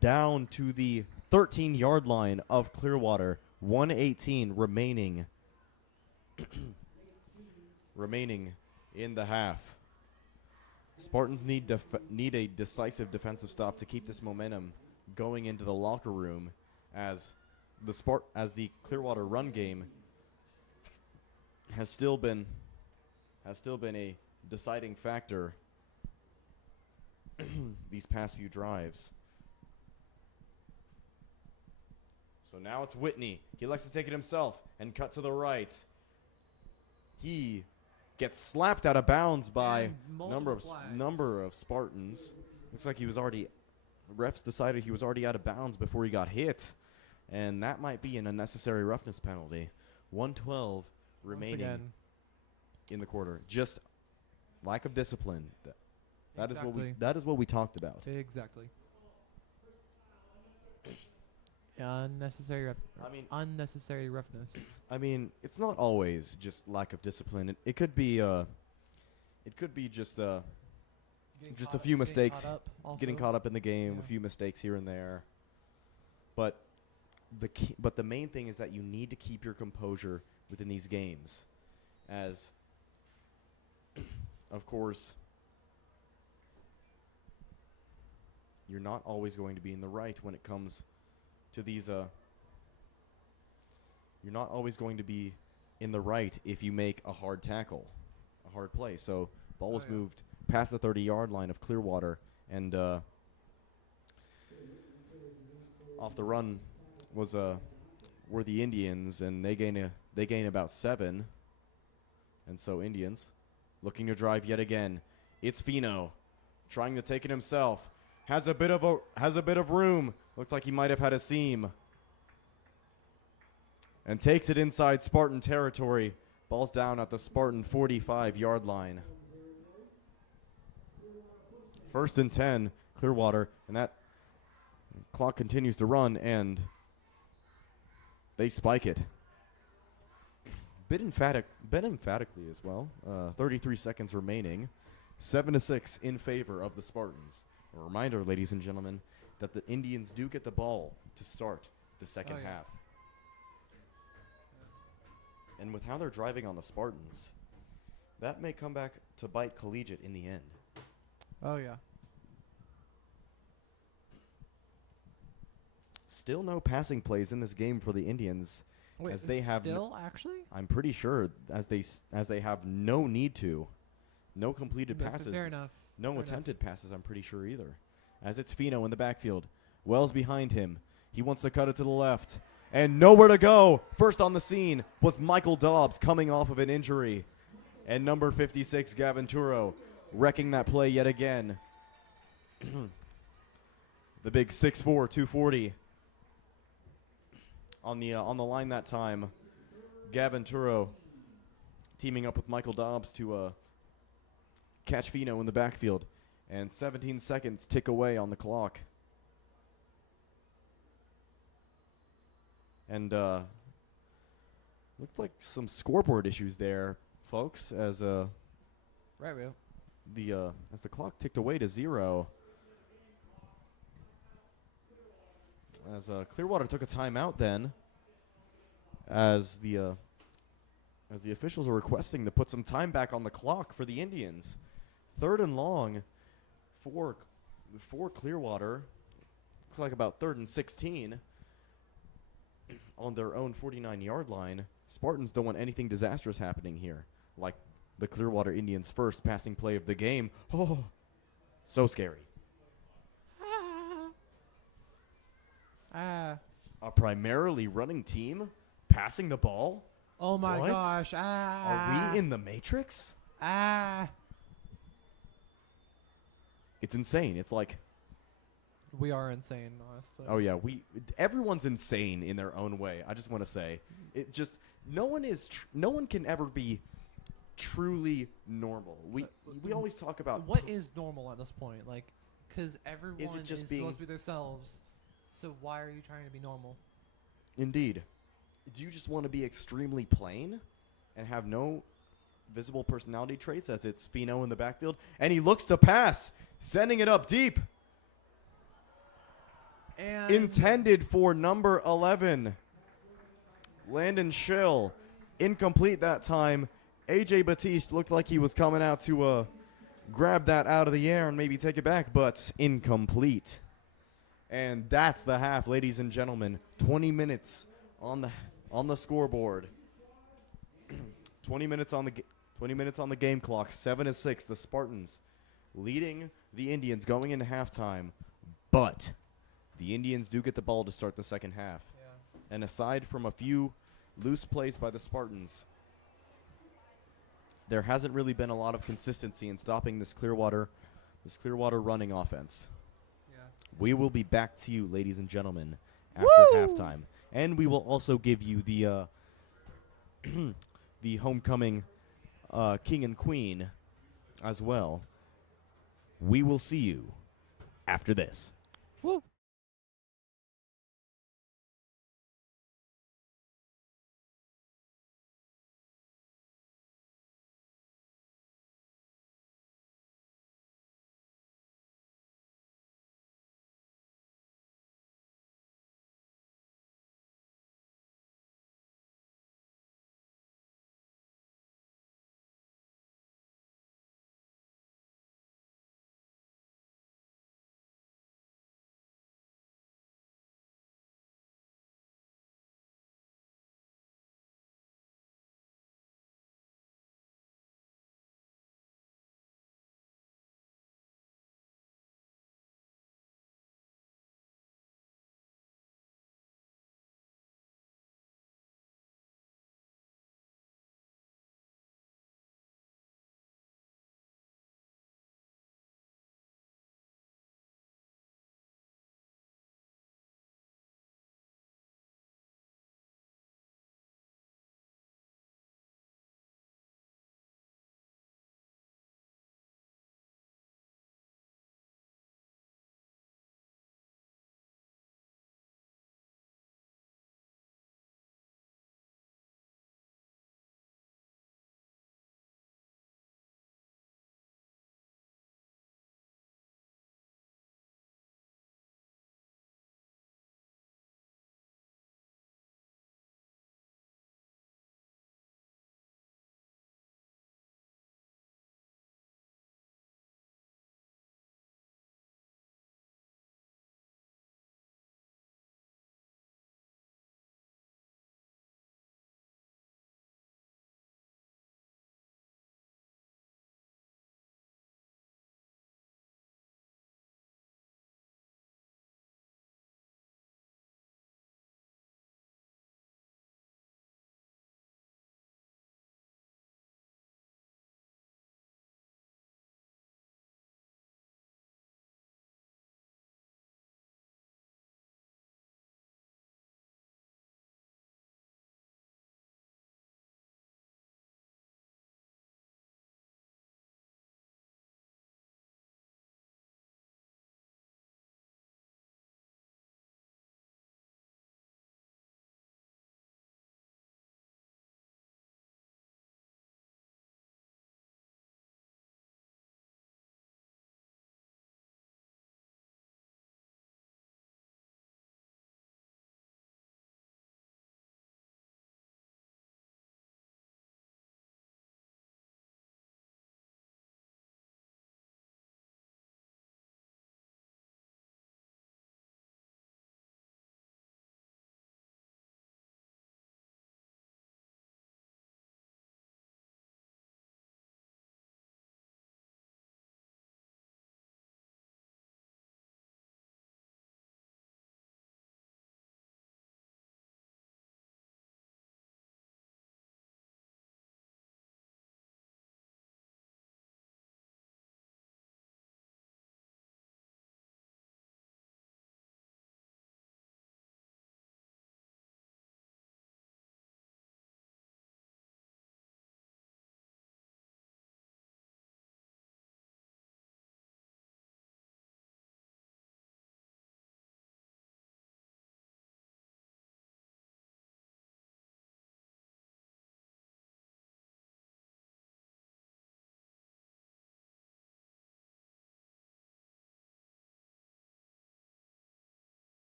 down to the 13-yard line of Clearwater. 1:18 remaining in the half. Spartans need a decisive defensive stop to keep this momentum going into the locker room, as the Clearwater run game has still been a deciding factor these past few drives. So now it's Whitney. He likes to take it himself and cut to the right. He gets slapped out of bounds by number of Spartans. Looks like refs decided he was already out of bounds before he got hit, and that might be an unnecessary roughness penalty. 1:12 remaining in the quarter. Just lack of discipline. That is what we talked about. Exactly. Unnecessary roughness. I mean, it's not always just lack of discipline. It could be just a few mistakes, getting caught up in the game, a few mistakes here and there. But the main thing is that you need to keep your composure within these games, as of course you're not always going to be in the right when it comes to these you're not always going to be in the right if you make a hard tackle, a hard play. So ball was moved past the 30-yard line of Clearwater, and off the run were the Indians, and they gain about 7. And so Indians looking to drive yet again. It's Fino trying to take it himself. Has a bit of room. Looked like he might have had a seam. And takes it inside Spartan territory. Ball's down at the Spartan 45-yard line. 1st and 10, Clearwater, and that clock continues to run, and they spike it. Bit emphatically as well. 33 seconds remaining. 7-6 in favor of the Spartans. A reminder, ladies and gentlemen, that the Indians do get the ball to start the second half. And with how they're driving on the Spartans, that may come back to bite Collegiate in the end. Oh, yeah. Still no passing plays in this game for the Indians. Wait, as they have actually? I'm pretty sure as they have no need to. No completed passes. Fair enough. No attempted passes, I'm pretty sure either. As it's Fino in the backfield. Wells behind him. He wants to cut it to the left. And nowhere to go. First on the scene was Michael Dobbs coming off of an injury. And number 56, Gavin Turo, wrecking that play yet again. The big 6'4", 240 on the line that time. Gavin Turo teaming up with Michael Dobbs to catch Fino in the backfield. And 17 seconds tick away on the clock. And looked like some scoreboard issues there, folks, as Right, Rio. as the clock ticked away to 0. As Clearwater took a timeout then, as the officials are requesting to put some time back on the clock for the Indians. 3rd and long for Clearwater. Looks like about 3rd and 16 on their own 49-yard line. Spartans don't want anything disastrous happening here, like the Clearwater Indians' first passing play of the game. Oh, so scary. A primarily running team passing the ball? Oh my What? gosh. Are we in the Matrix? It's insane. It's like, We are insane, honestly. oh yeah, everyone's insane in their own way. I just want to say, it just no one can ever be truly normal. We always talk about what is normal at this point? Like, because everyone is just supposed to be themselves. So why are you trying to be normal? Indeed. Do you just want to be extremely plain and have no visible personality traits, as it's Fino in the backfield? And he looks to pass, sending it up deep. And Intended for number 11, Landon Schill. Incomplete that time. AJ Batiste looked like he was coming out to grab that out of the air and maybe take it back, but incomplete. And that's the half, ladies and gentlemen. 20 minutes on the scoreboard. 20 minutes on the game clock. 7-6. The Spartans leading the Indians going into halftime, but the Indians do get the ball to start the second half. Yeah. And aside from a few loose plays by the Spartans, there hasn't really been a lot of consistency in stopping this Clearwater running offense. Yeah. We will be back to you, ladies and gentlemen, after halftime. And we will also give you the the homecoming king and queen as well. We will see you after this. Woo.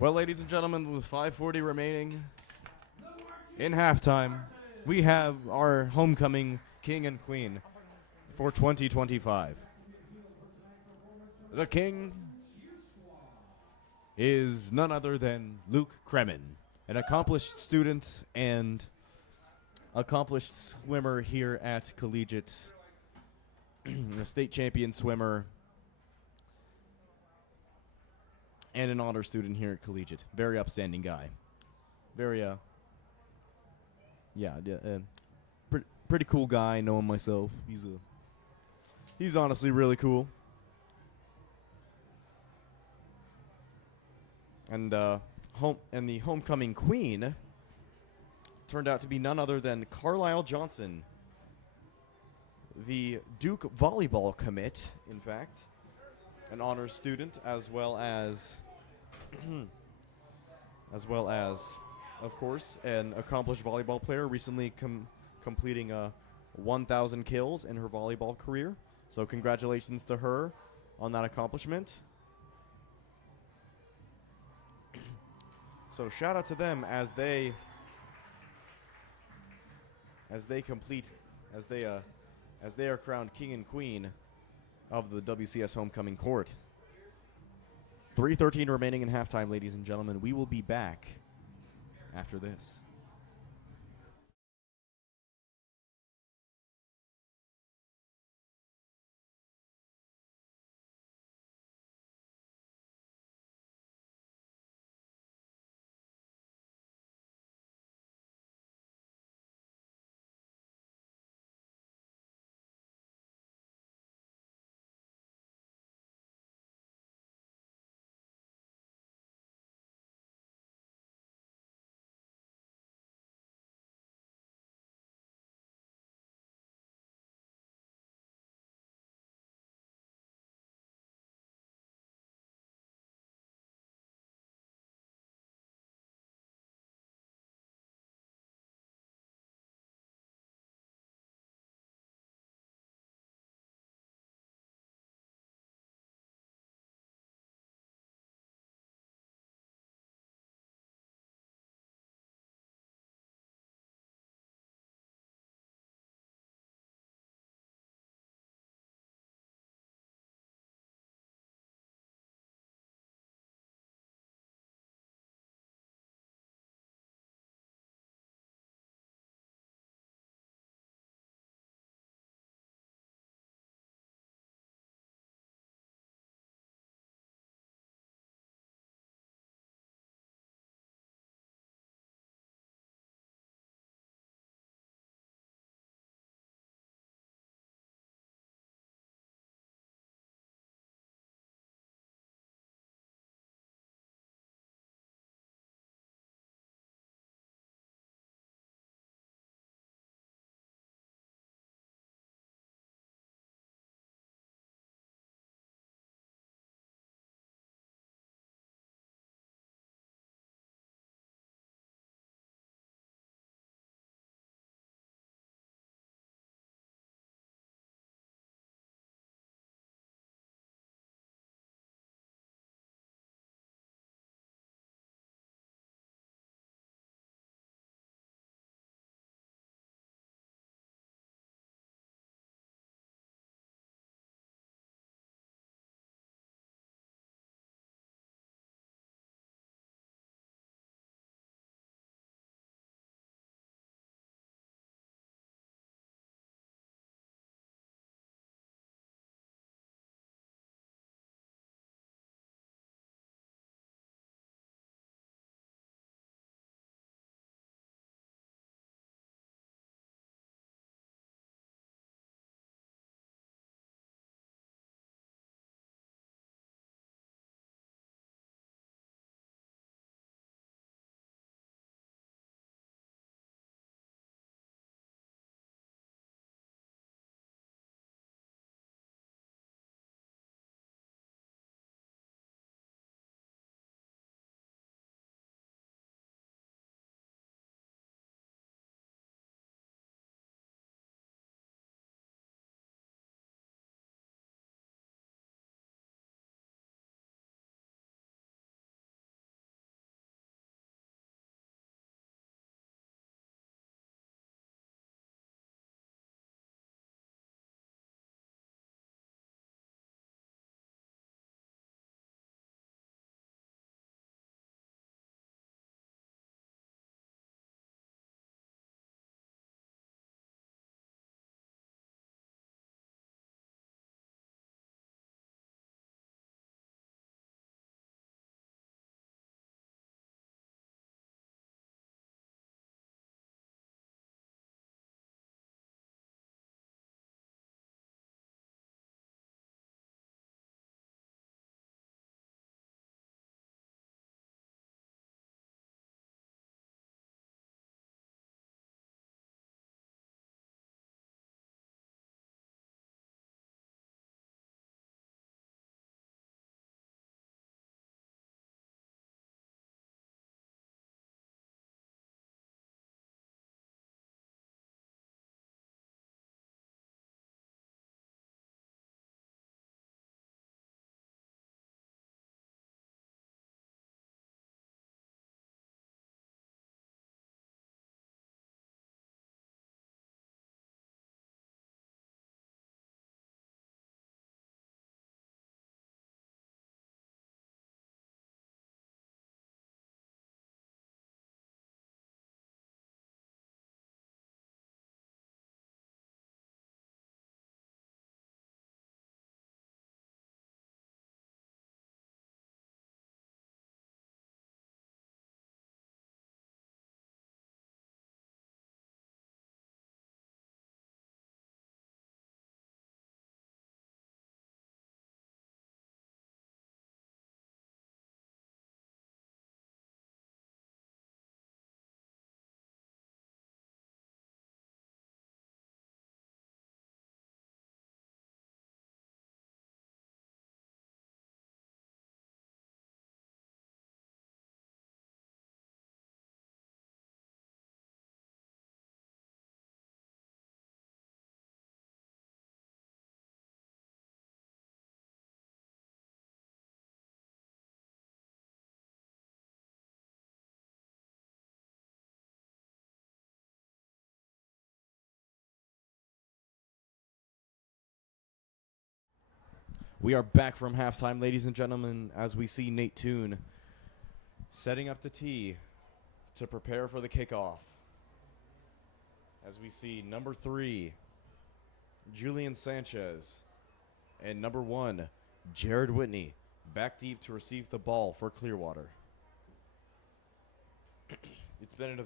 Well, ladies and gentlemen, with 5:40 remaining in halftime, we have our homecoming king and queen for 2025. The king is none other than Luke Kremen, an accomplished student and accomplished swimmer here at Collegiate, a state champion swimmer, and an honor student here at Collegiate. Very upstanding guy. Very, pretty cool guy. Know him myself. He's honestly really cool. And the homecoming queen turned out to be none other than Carlisle Johnson, the Duke volleyball commit, in fact, an honors student, as well as, of course, an accomplished volleyball player, recently completing 1,000 kills in her volleyball career. So congratulations to her on that accomplishment. So shout out to them as they are crowned king and queen of the WCS homecoming court. 3:13 remaining in halftime, ladies and gentlemen. We will be back after this. We are back from halftime, ladies and gentlemen, as we see Nate Toon setting up the tee to prepare for the kickoff. As we see number 3, Julian Sanchez, and number 1, Jared Whitney, back deep to receive the ball for Clearwater. It's been an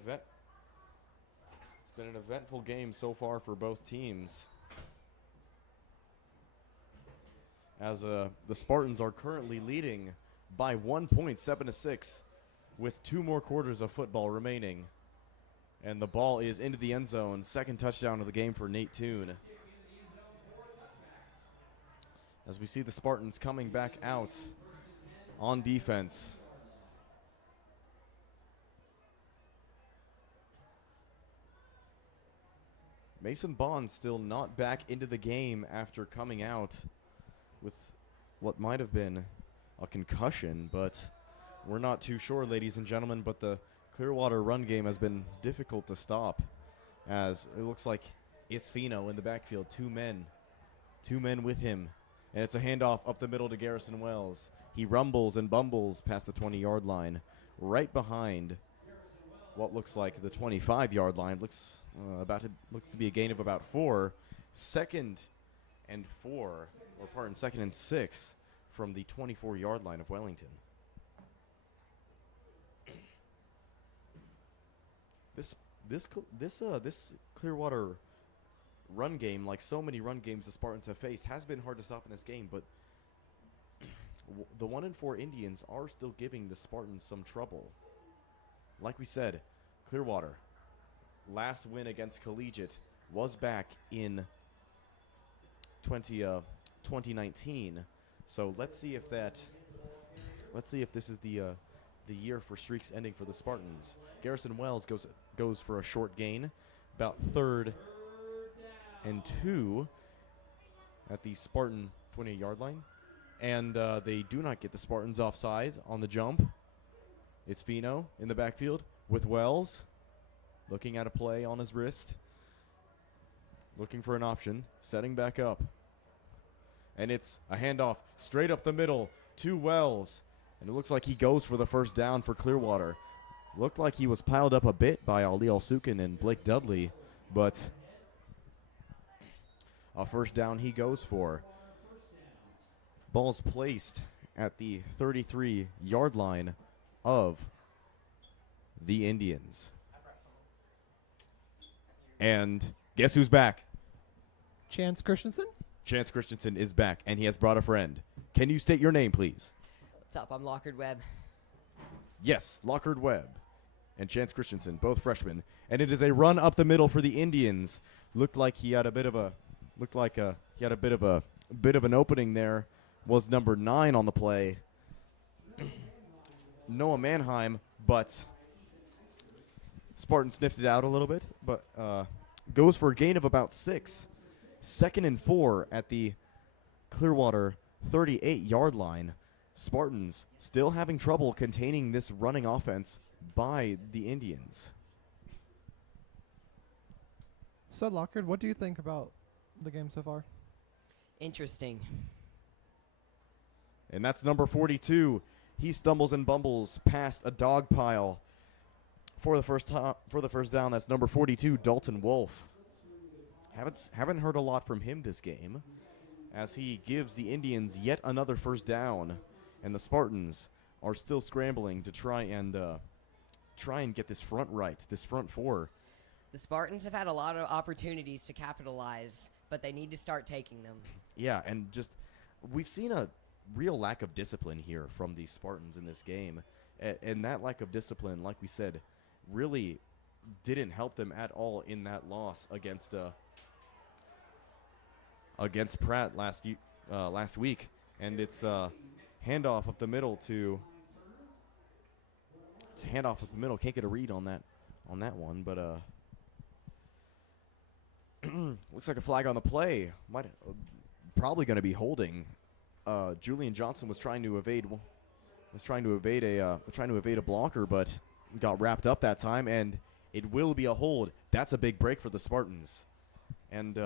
eventful game so far for both teams, as the Spartans are currently leading by 1 point, 7-6, with 2 more quarters of football remaining. And the ball is into the end zone. Second touchdown of the game for Nate Toon. As we see the Spartans coming back out on defense. Mason Bond still not back into the game after coming out with what might have been a concussion, but we're not too sure, ladies and gentlemen. But the Clearwater run game has been difficult to stop, as it looks like it's Fino in the backfield. 2 men with him, and it's a handoff up the middle to Garrison Wells. He rumbles and bumbles past the 20-yard line, right behind what looks like the 25-yard line. Looks to be a gain of about 4. Second and 6 from the 24-yard line of Wellington. This Clearwater run game, like so many run games the Spartans have faced, has been hard to stop in this game, but the 1-4 Indians are still giving the Spartans some trouble. Like we said, Clearwater, last win against Collegiate was back in 2019. So let's see if this is the year for streaks ending for the Spartans. Garrison Wells goes for a short gain, about 3rd and 2 at the Spartan 20-yard line, and they do not get the Spartans offside on the jump. It's Fino in the backfield with Wells, looking at a play on his wrist, looking for an option, setting back up. And it's a handoff straight up the middle to Wells. And it looks like he goes for the first down for Clearwater. Looked like he was piled up a bit by Ali Alsukin and Blake Dudley, but a first down he goes for. Ball's placed at the 33-yard line of the Indians. And guess who's back? Chance Christensen? Chance Christensen is back, and he has brought a friend. Can you state your name, please? What's up? I'm Lockard Webb. Yes, Lockard Webb and Chance Christensen, both freshmen. And it is a run up the middle for the Indians. Looked like he had a bit of an opening there. Was number 9 on the play, Noah Mannheim, but Spartan sniffed it out a little bit, but goes for a gain of about 6. 2nd and 4 at the Clearwater 38-yard line. Spartans still having trouble containing this running offense by the Indians. So, Lockard, what do you think about the game so far? Interesting. And that's number 42. He stumbles and bumbles past a dog pile for the first down. That's number 42, Dalton Wolf. Haven't heard a lot from him this game, as he gives the Indians yet another first down, and the Spartans are still scrambling to try and get this front right, this front 4. The Spartans have had a lot of opportunities to capitalize, but they need to start taking them. Yeah, and just we've seen a real lack of discipline here from the Spartans in this game, and that lack of discipline, like we said, really didn't help them at all in that loss against Pratt last week. And it's handoff up the middle to Can't get a read on that one, but looks like a flag on the play. Probably going to be holding. Julian Johnson was trying to evade a blocker, but got wrapped up that time, and it will be a hold. That's a big break for the Spartans, and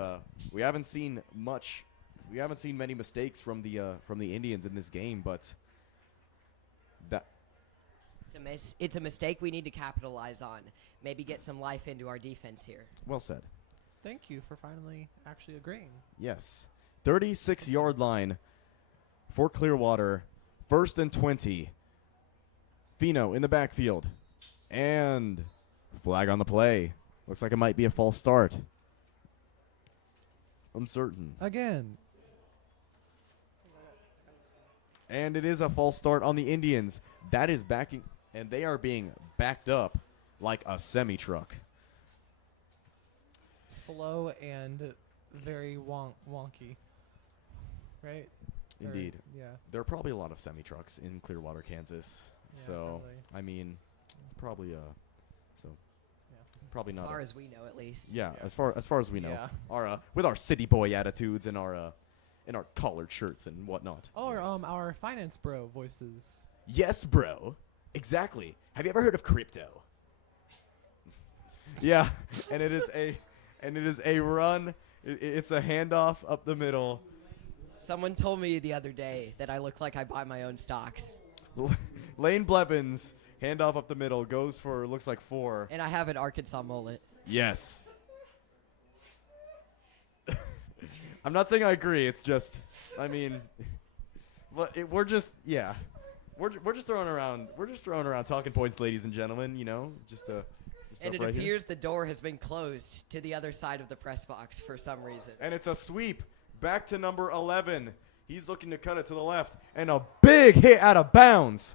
we haven't seen much we haven't seen many mistakes from the Indians in this game, but that It's a mistake we need to capitalize on. Maybe get some life into our defense here. well said. Thank you for finally actually agreeing. Yes. 36-yard line for Clearwater. 1st and 20. Fino in the backfield. And flag on the play. Looks like it might be a false start. Uncertain. Again. And it is a false start on the Indians. That is backing, and they are being backed up like a semi-truck. Slow and very wonky. Right? Indeed. Yeah. There are probably a lot of semi-trucks in Clearwater, Kansas. Yeah, So, probably. I mean, it's probably Yeah. probably As not. far as we know, at least. Yeah, as far as we know. Yeah. Our with our city boy attitudes and our collared shirts and whatnot. Or our finance bro voices. Yes, bro. Exactly. Have you ever heard of crypto? Yeah, and it is a run. It's a handoff up the middle. Someone told me the other day that I look like I buy my own stocks. Lane Blevins, handoff up the middle, goes for looks like 4. And I have an Arkansas mullet. Yes. I'm not saying I agree. It's just, I mean, but we're just throwing around talking points, ladies and gentlemen. You know, just And it right here. appears the door has been closed to the other side of the press box for some reason. And it's a sweep back to number 11. He's looking to cut it to the left, and a big hit out of bounds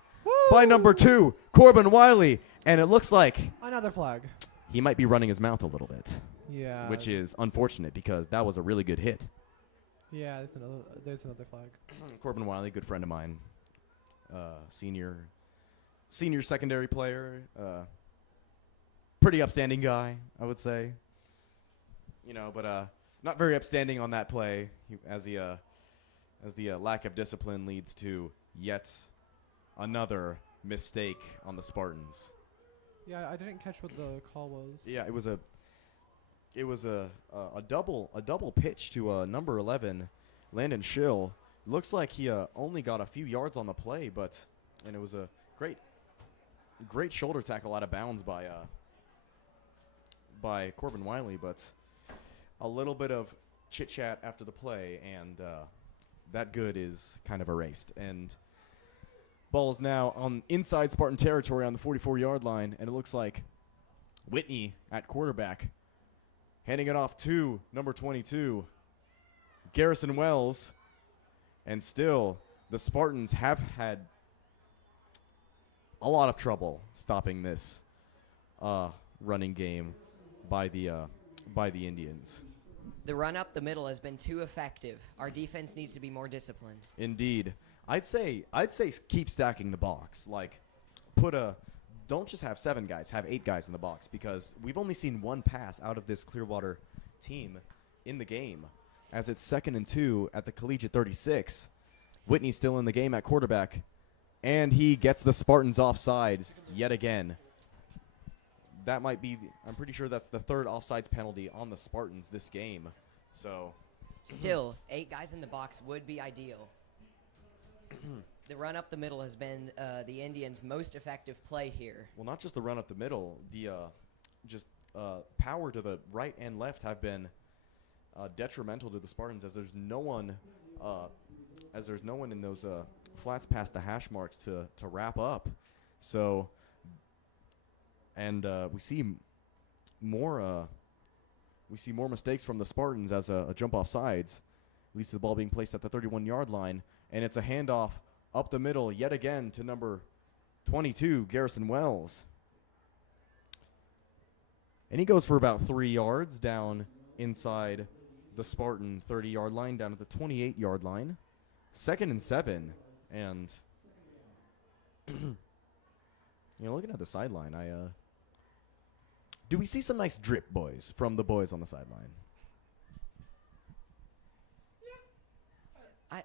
by number 2, Corbin Wiley. And it looks like Another flag. he might be running his mouth a little bit, Yeah. which is unfortunate because that was a really good hit. Yeah, there's another flag. Corbin Wiley, good friend of mine, senior secondary player, pretty upstanding guy, I would say. You know, but not very upstanding on that play, as the lack of discipline leads to yet another mistake on the Spartans. Yeah, I didn't catch what the call was. Yeah, it was a double pitch to number 11, Landon Schill. Looks like he only got a few yards on the play, and it was a great shoulder tackle out of bounds by Corbin Wiley, but a little bit of chit chat after the play, and that good is kind of erased. And ball is now on inside Spartan territory on the 44-yard line, and it looks like Whitney at quarterback, handing it off to number 22, Garrison Wells. And still, the Spartans have had a lot of trouble stopping this running game by the Indians. The run up the middle has been too effective. Our defense needs to be more disciplined. Indeed. I'd say keep stacking the box. Like, don't just have 7 guys, have 8 guys in the box, because we've only seen one pass out of this Clearwater team in the game, as it's 2nd and 2 at the collegiate 36. Whitney's still in the game at quarterback, and he gets the Spartans offside yet again. That might be, I'm pretty sure that's the 3rd offsides penalty on the Spartans this game. So, Still, 8 guys in the box would be ideal. The run up the middle has been the Indians' most effective play here. well, not just the run up the middle, the power to the right and left have been detrimental to the Spartans, as there's no one in those flats past the hash marks to wrap up. So, and we see more mistakes from the Spartans as a jump off sides, leads to the ball being placed at the 31-yard line, and it's a handoff up the middle yet again to number 22, Garrison Wells. And he goes for about 3 yards down inside the Spartan 30-yard line, down at the 28-yard line. 2nd and 7. And, looking at the sideline, do we see some nice drip, boys, from the boys on the sideline?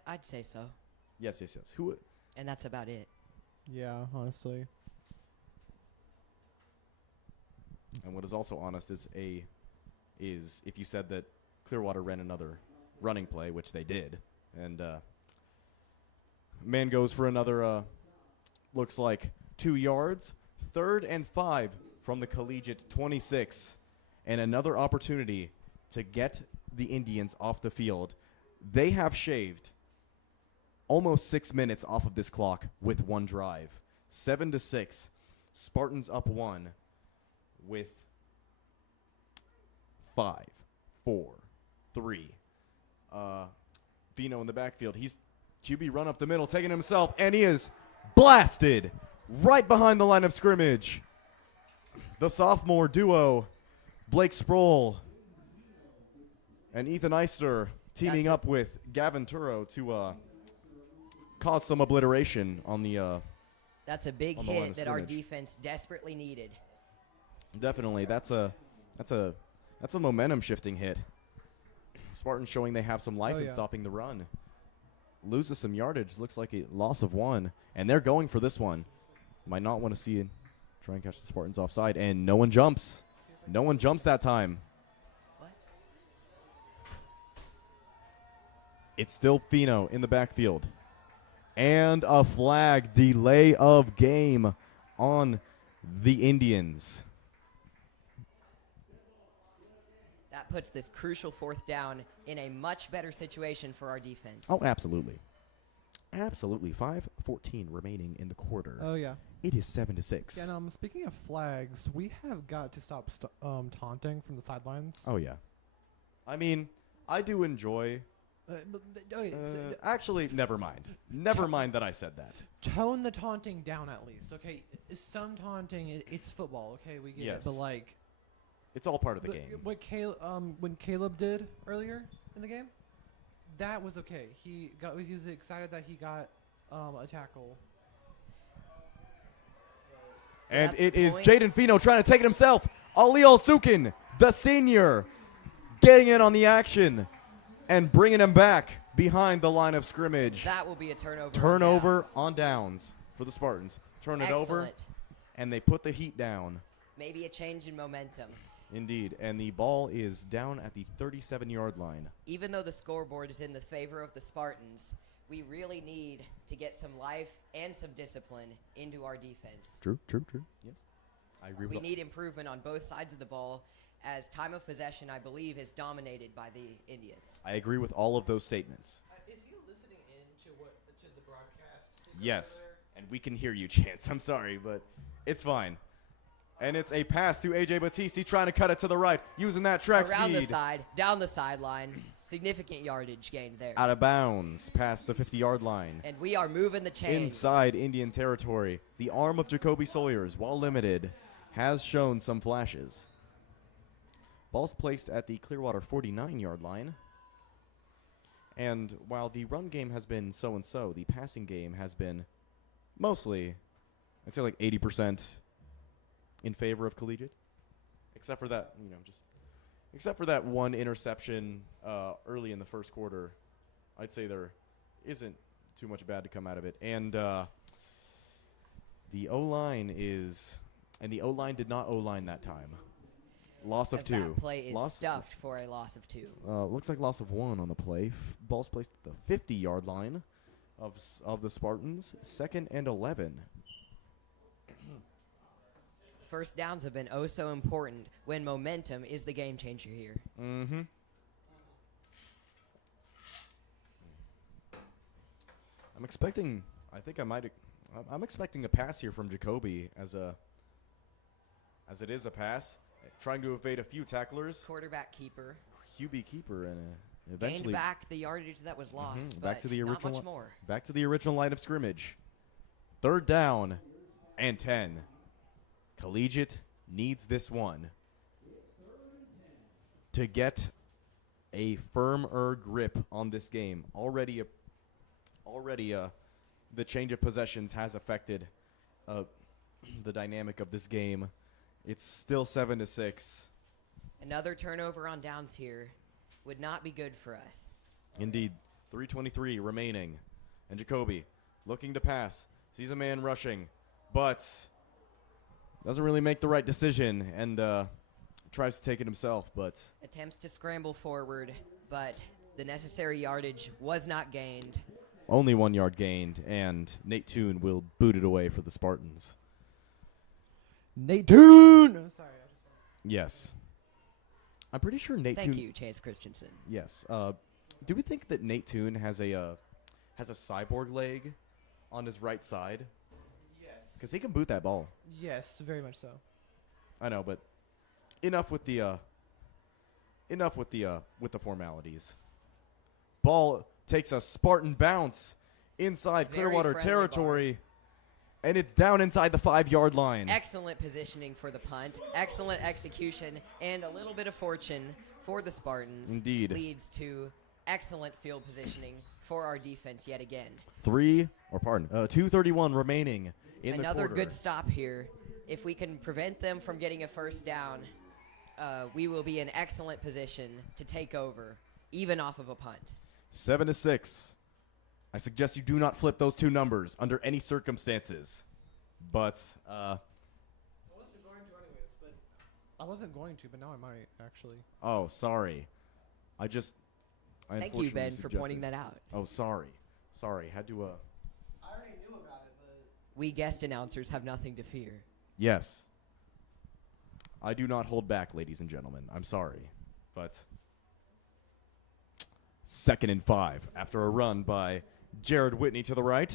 I'd say so. Yes. Who? And that's about it. Yeah, honestly. And what is also honest is if you said that Clearwater ran another running play, which they did. And man goes for another, looks like 2 yards. 3rd and 5 from the collegiate 26. And another opportunity to get the Indians off the field. They have shaved almost 6 minutes off of this clock with one drive. 7-6. Spartans up 1 with 5, 4, 3. Vino in the backfield. He's QB run up the middle, taking himself, and he is blasted right behind the line of scrimmage. The sophomore duo, Blake Sproul and Ethan Eister, teaming up with Gavin Turo to cause some obliteration on the That's a big on the line hit of that our scrimmage. defense desperately needed. Definitely, that's a momentum shifting hit. Spartans showing they have some life in stopping the run. Loses some yardage. Looks like a loss of 1, and they're going for this one. Might not want to see it. Try and catch the Spartans offside, and no one jumps. No one jumps that time. What? It's still Fino in the backfield. And a flag, delay of game on the Indians. That puts this crucial 4th down in a much better situation for our defense. Oh, absolutely. Absolutely. 5:14 remaining in the quarter. Oh, yeah. It is 7-6. Yeah, and speaking of flags, we have got to stop taunting from the sidelines. Oh, yeah. I mean, I do enjoy... actually, never mind. Never mind that I said that. Tone the taunting down at least, okay? Some taunting, it's football, okay? We get it, Yes. but like... It's all part of the game. What when Caleb did earlier in the game, that was okay. He was excited that he got a tackle. And At it the is point- Jaden Fino trying to take it himself. Aliel Sukin, the senior, getting in on the action and bringing him back behind the line of scrimmage. That will be a turnover. Turnover downs. on downs for the Spartans. Turn it over, Excellent. and they put the heat down. Maybe a change in momentum. Indeed, and the ball is down at the 37-yard line. Even though the scoreboard is in the favor of the Spartans, we really need to get some life and some discipline into our defense. True. Yes, I agree with We need improvement on both sides of the ball, as time of possession, I believe, is dominated by the Indians. I agree with all of those statements. Is he listening in to the broadcast? Yes, and we can hear you, Chance. I'm sorry, but it's fine. And it's a pass to A.J. Battisti trying to cut it to the right, using that track Around speed. the side, down the sideline, significant yardage gained there. Out of bounds, past the 50-yard line. And we are moving the chains. Inside Indian territory, the arm of Jacoby Sawyers, while limited, has shown some flashes. Ball's placed at the Clearwater 49-yard line. And while the run game has been so-and-so, the passing game has been mostly, I'd say like 80% in favor of Collegiate. Except for that, except for that one interception early in the first quarter, I'd say there isn't too much bad to come out of it. And the O-line did not O-line that time. Loss of As 2. that play is stuffed for a loss of 2. Looks like loss of 1 on the play. Ball's placed at the 50-yard line of the Spartans. 2nd and 11. First downs have been oh so important when momentum is the game changer here. Mm-hmm. I'm expecting a pass here from Jacoby as it is a pass. Trying to evade a few tacklers. Quarterback keeper. QB keeper and Gained eventually back the yardage that was lost, back but to the not original much more. back to the original line of scrimmage. 3rd down and 10. Collegiate needs this one to get a firmer grip on this game. Already the change of possessions has affected the dynamic of this game. It's still 7-6. Another turnover on downs here would not be good for us. Indeed, 3:23 remaining. And Jacoby looking to pass. Sees a man rushing, but doesn't really make the right decision and tries to take it himself. But Attempts to scramble forward, but The necessary yardage was not gained. Only 1 yard gained, and Nate Toon will boot it away for the Spartans. Nate Toon! Oh, sorry. Yes. I'm pretty sure Nate Toon. Thank you, Chance Christensen. Yes. Do we think that Nate Toon has a cyborg leg on his right side? Yes. Because he can boot that ball. Yes, very much so. I know, but enough with the formalities. Ball takes a Spartan bounce inside Very Clearwater friendly territory, and it's down inside the 5-yard line. Excellent positioning for the punt. Excellent execution, and a little bit of fortune for the Spartans. Indeed. Leads to excellent field positioning for our defense yet again. 2:31 remaining in the Another quarter. good stop here. If we can prevent them from getting a first down, we will be in excellent position to take over, even off of a punt. 7-6. I suggest you do not flip those two numbers under any circumstances. But I wasn't going to, but now I might, actually. oh, sorry. I Thank you, Ben, unfortunately for pointing suggested- that out. Oh, sorry. Had to I already knew about it, but... We guest announcers have nothing to fear. Yes. I do not hold back, ladies and gentlemen. I'm sorry. But 2nd and 5 after a run by Jared Whitney to the right.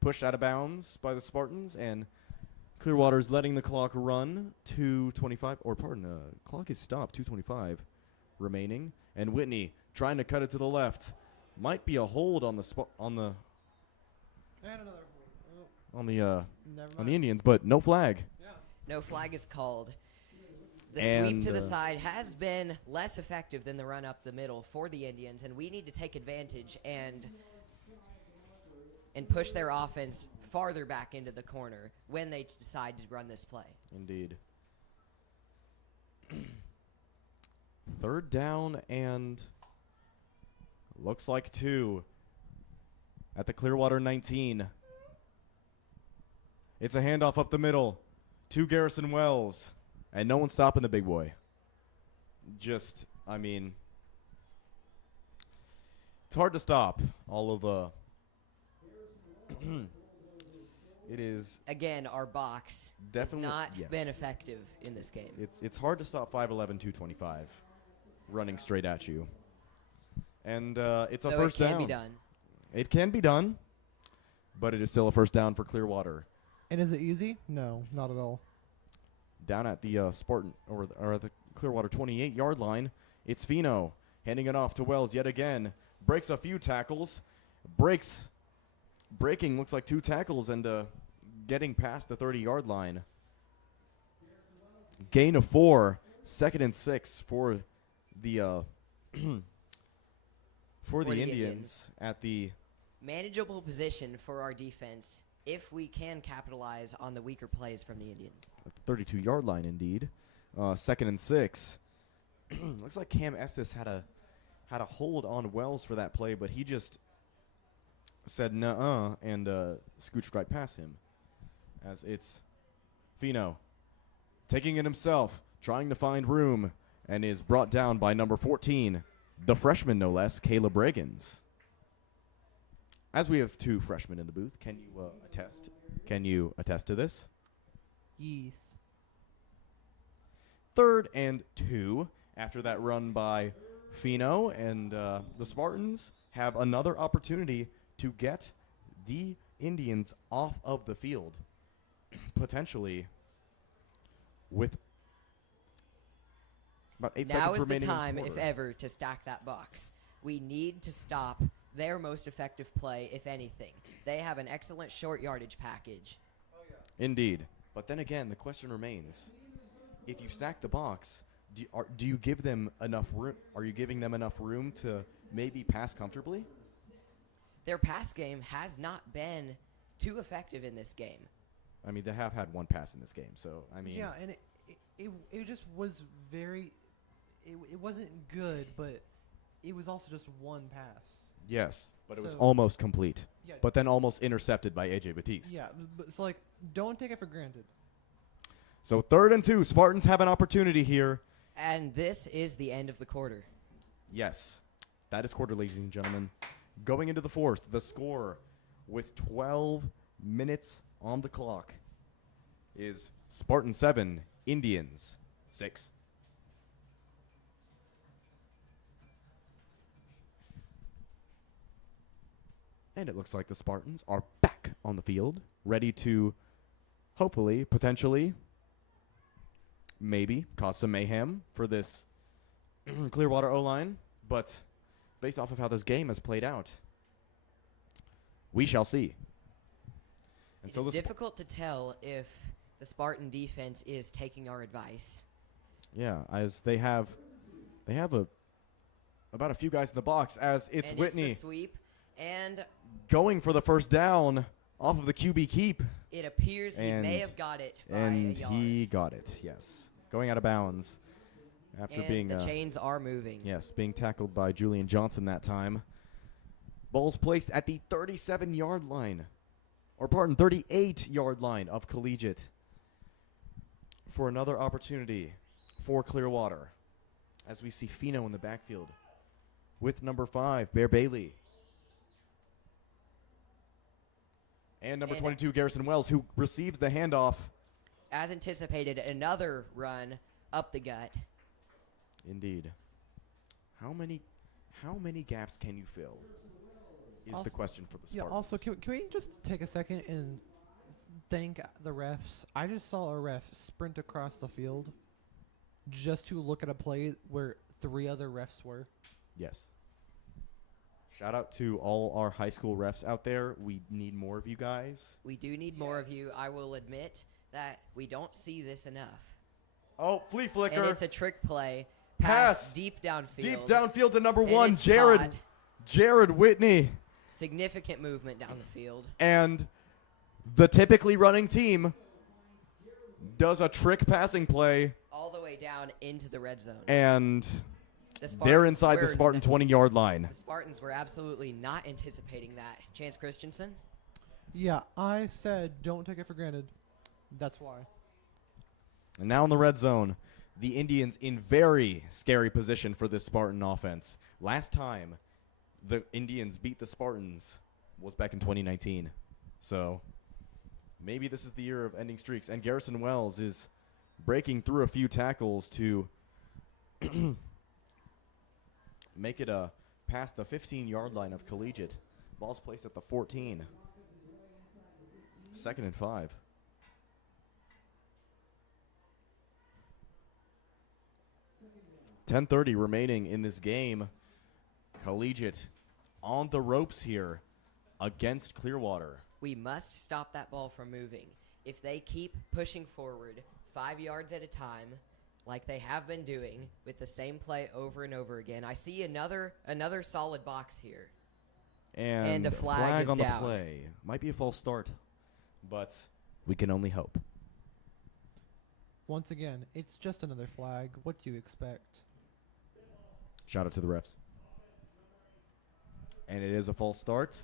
Pushed out of bounds by the Spartans, and Clearwater's letting the clock run. 2:25, or pardon, clock is stopped. 2:25 remaining, and Whitney trying to cut it to the left. Might be a hold on the And another on the Never on the Indians, but no flag. Yeah. No flag is called. The And, sweep to the side has been less effective than the run up the middle for the Indians, and we need to take advantage and push their offense farther back into the corner when they decide to run this play. Indeed. 3rd down and looks like 2 at the Clearwater 19. It's a handoff up the middle to Garrison Wells, and no one's stopping the big boy. It's hard to stop all of it is Again, our box definitely has not yes. been effective in this game. It's hard to stop 5'11", 225 running straight at you. And it's a Though first it down. can be done. It can be done, but it is still a first down for Clearwater. And is it easy? No, not at all. Down at the Spartan or the Clearwater 28-yard line, it's Fino handing it off to Wells yet again. Breaks a few tackles, breaking looks like 2 tackles and getting past the 30-yard line. Gain of 4, 2nd and 6 for the for the Indians at the Manageable position for our defense if we can capitalize on the weaker plays from the Indians. 32-yard line, indeed. 2nd and 6. Looks like Cam Estes had a hold on Wells for that play, but he just said nuh-uh and scooched right past him. As it's Fino taking it himself, trying to find room, and is brought down by number 14, the freshman no less, Caleb Reagans. As we have 2 freshmen in the booth, can you attest? Can you attest to this? Yes. 3rd and 2 after that run by Fino, and the Spartans have another opportunity to get the Indians off of the field, potentially with about 8 Now seconds is the remaining time, in the if quarter. ever, to stack that box. We need to stop their most effective play, if anything. They have an excellent short yardage package. Indeed. But then again, the question remains, if you stack the box, do you give them enough room? Are you giving them enough room to maybe pass comfortably? Their pass game has not been too effective in this game. I mean, they have had 1 pass in this game, so I mean, Yeah, and it just was very... It wasn't good, but it was also just 1 pass. yes, but it was So- almost complete. Yeah. But then almost intercepted by AJ Batiste. Yeah, but it's like, don't take it for granted. So 3rd and 2, Spartans have an opportunity here. And this is the end of the quarter. Yes. That is quarter, ladies and gentlemen. Going into the fourth, the score with 12 minutes on the clock is Spartan 7, Indians 6. And it looks like the Spartans are back on the field, ready to hopefully, potentially, maybe cause some mayhem for this Clearwater O-line. But based off of how this game has played out, we shall see. And It's difficult to tell if the Spartan defense is taking our advice. Yeah, as they have about a few guys in the box, as it's And Whitney it's the sweep, and going for the first down off of the QB keep. it appears he may have got it by a And yard. he got it, yes. Going out of bounds after And being the chains are moving. being tackled by Julian Johnson that time. Ball's placed at the 37-yard line. Or pardon, 38-yard line of Collegiate for another opportunity for Clearwater. As we see Fino in the backfield with number 5, Bear Bailey. And number 22, Garrison Wells, who receives the handoff. As anticipated, another run up the gut. Indeed. How many gaps can you fill is the question for the Spartans. Yeah, also, can we just take a second and thank the refs? I just saw a ref sprint across the field just to look at a play where 3 other refs were. Yes. Shout out to all our high school refs out there. We need more of you guys. We do need more of you. I will admit that we don't see this enough. Oh, flea flicker. And it's a trick play. Pass. Deep downfield. Deep downfield to number And 1, it's Jared. caught. Jared Whitney. Significant movement down the field. And the typically running team does a trick passing play. All the way down into the red zone. And The they're Spartans inside the were Spartan 20-yard line. The Spartans were absolutely not anticipating that. Chance Christensen? Yeah, I said don't take it for granted. That's why. And now in the red zone, the Indians in very scary position for this Spartan offense. Last time the Indians beat the Spartans was back in 2019. So maybe this is the year of ending streaks. And Garrison Wells is breaking through a few tackles to make it past the 15-yard line of Collegiate. Ball's placed at the 14. 2nd and 5. .10:30 remaining in this game. Collegiate on the ropes here against Clearwater. We must stop that ball from moving. If they keep pushing forward 5 yards at a time, like they have been doing with the same play over and over again, I see another solid box here. And a flag is on down. the play. Might be a false start, but we can only hope. Once again, it's just another flag. What do you expect? Shout out to the refs. And it is a false start.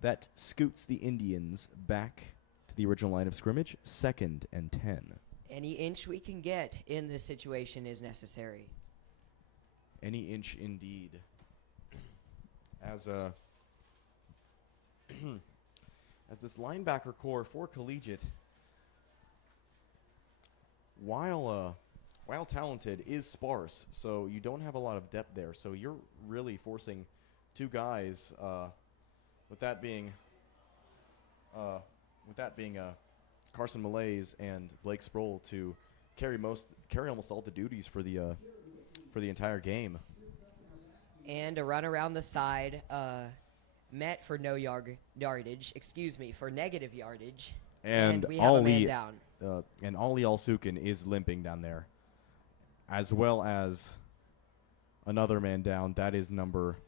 That scoots the Indians back to the original line of scrimmage, 2nd and 10. Any inch we can get in this situation is necessary. Any inch indeed. As this linebacker core for Collegiate, while talented, is sparse, so you don't have a lot of depth there. So you're really forcing 2 guys, with that being Carson Malaise and Blake Sproul, to carry almost all the duties for the entire game. And a run around the side, met for yardage. Excuse me, for negative yardage. And we have a man down. And Ollie Alsukin is limping down there, as well as another man down. That is number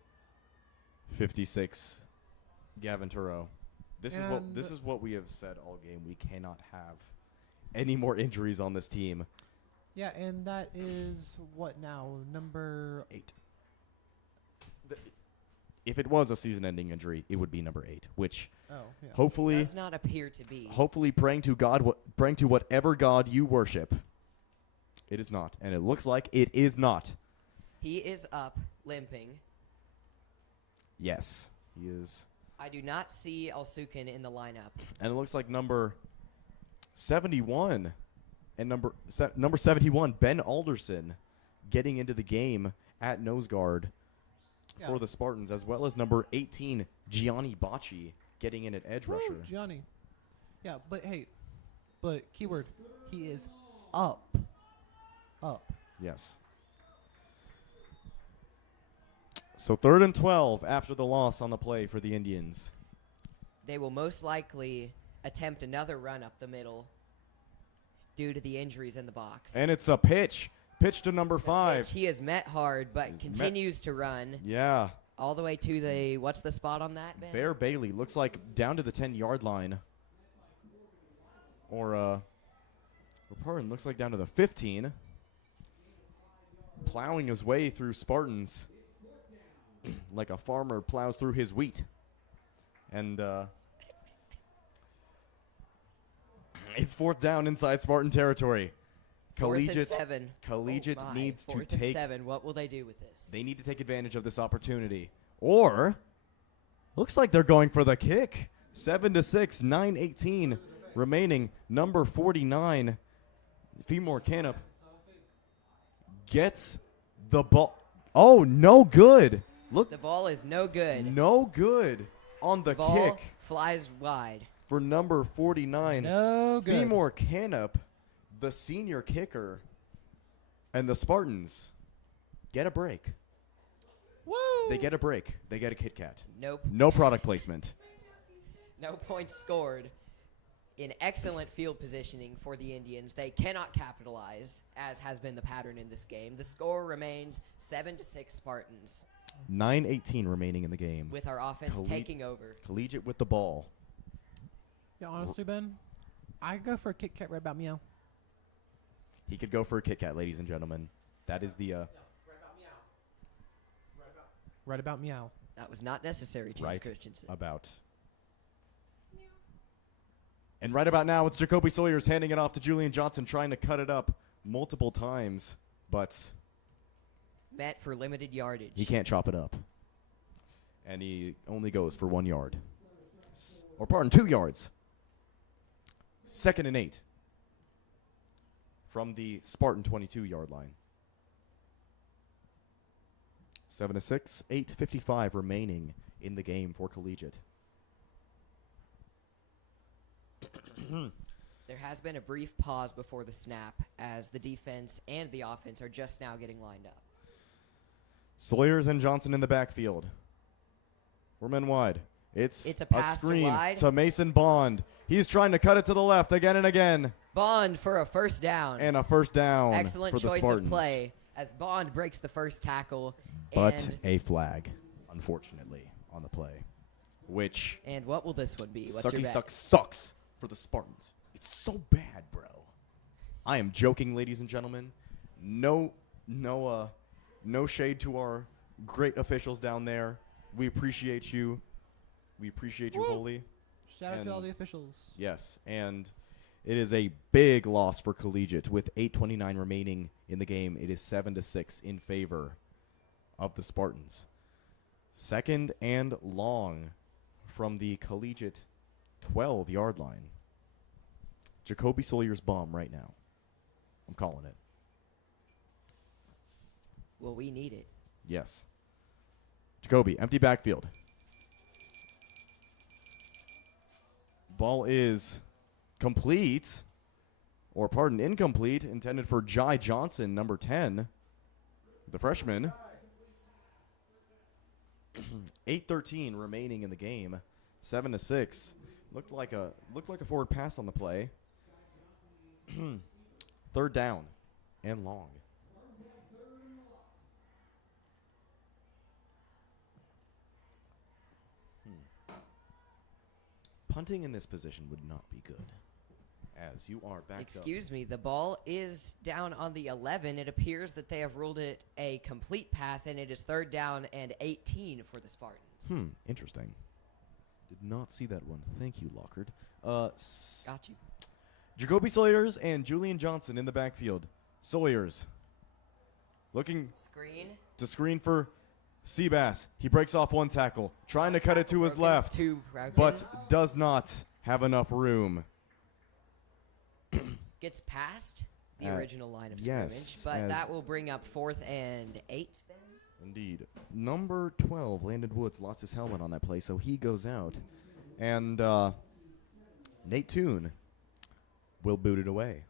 56, Gavin Turo. This is what we have said all game. We cannot have any more injuries on this team. Yeah, and that is what now? Number 8. If it was a season-ending injury, it would be number 8, which hopefully Does not appear to be. hopefully praying to God, praying to whatever God you worship. It is not, and it looks like it is not. He is up, limping. Yes, he is. I do not see Alsukin in the lineup. And it looks like number 71 and number 71, Ben Alderson, getting into the game at nose guard for the Spartans, as well as number 18, Gianni Bocci, getting in at edge rusher. Gianni. Yeah, but hey, keyword, he is up. Up. Yes. So 3rd and 12 after the loss on the play for the Indians. They will most likely attempt another run up the middle due to the injuries in the box. And it's a pitch. Pitch to number It's a 5. pitch. He is met hard, but continues to run Yeah. all the way to the, what's the spot on that, Ben? Bear Bailey looks like down to the 10-yard line. Or pardon, looks like down to the 15. Plowing his way through Spartans like a farmer plows through his wheat. And it's 4th down inside Spartan territory. Fourth and 7. Collegiate Oh my. needs to 4th and take 7. What will they do with this? They need to take advantage of this opportunity. Or looks like they're going for the kick. 7-6, 9:18 remaining. Number 49, Femore Canup, gets the ball. Oh, no good. Look, The ball is no good. no good on the Ball kick flies wide. for number 49. No good. Femore Canup, the senior kicker, and the Spartans get a break. Woo! They get a break. They get a Kit Kat. Nope. No product placement. No points scored. In excellent field positioning for the Indians. They cannot capitalize, as has been the pattern in this game. The score remains 7-6 Spartans, 9:18 remaining in the game. with our offense taking over. Collegiate with the ball. Yeah, honestly, Ben, I go for a Kit Kat right about meow. He could go for a Kit Kat, ladies and gentlemen. That is the Right about meow. That was not necessary, James right Christensen. about. And right about now, it's Jacoby Sawyers handing it off to Julian Johnson, trying to cut it up multiple times, but Met for limited yardage. he can't chop it up. And he only goes for 1 yard. Or pardon, 2 yards. 2nd and 8 from the Spartan 22-yard line. 7-6, 8:55 remaining in the game for Collegiate. There has been a brief pause before the snap as the defense and the offense are just now getting lined up. Sawyers and Johnson in the backfield. We're men wide. It's a pass to screen wide. to Mason Bond. He's trying to cut it to the left again and again. Bond for a first down. And a first down Excellent for the choice Spartans. of play as Bond breaks the first tackle. But and, a flag, unfortunately, on the play. Which and what will this one be? What's your bet? sucks for the Spartans. It's so bad, bro. I am joking, ladies and gentlemen. No shade to our great officials down there. We appreciate you. We appreciate you Woo! wholly. Shout out And to all the officials. Yes, and it is a big loss for Collegiate with 8:29 remaining in the game. It is 7-6 in favor of the Spartans. 2nd and long from the Collegiate 12-yard line. Jacoby Sawyer's bomb right now. I'm calling it. Well, we need it. Yes. Jacoby, empty backfield. Ball is complete, or pardon, incomplete, intended for Jai Johnson, number 10, the freshman. 8:13 remaining in the game. 7-6. Looked like a forward pass on the play. 3rd down and long. Punting in this position would not be good, as you are backed Excuse me, the ball is down on the 11. It appears that they have ruled it a complete pass, and it is 3rd down and 18 for the Spartans. Interesting. Did not see that one. Thank you, Lockhart. Got you. Jacoby Sawyers and Julian Johnson in the backfield. Sawyers looking Screen. to screen for Seabass, he breaks off one tackle, trying to cut it to his Broken, left, two broken. but does not have enough room. Gets past the original line of yes, scrimmage, but that will bring up 4th and 8. Indeed. Number 12, Landon Woods, lost his helmet on that play, so he goes out. And Nate Toon will boot it away.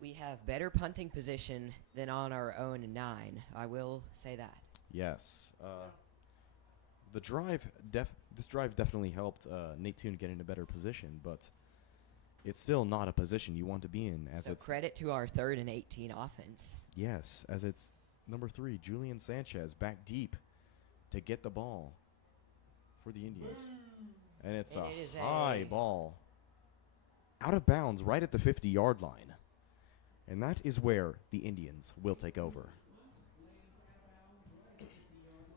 We have better punting position than on our own 9. I will say that. Yes. This drive definitely helped Nate Toon get in a better position, but it's still not a position you want to be in. As So it's credit to our 3rd and 18 offense. Yes, as it's number 3, Julian Sanchez, back deep to get the ball for the Indians. And it's And a it is high a- ball. Out of bounds, right at the 50-yard line. And that is where the Indians will take over.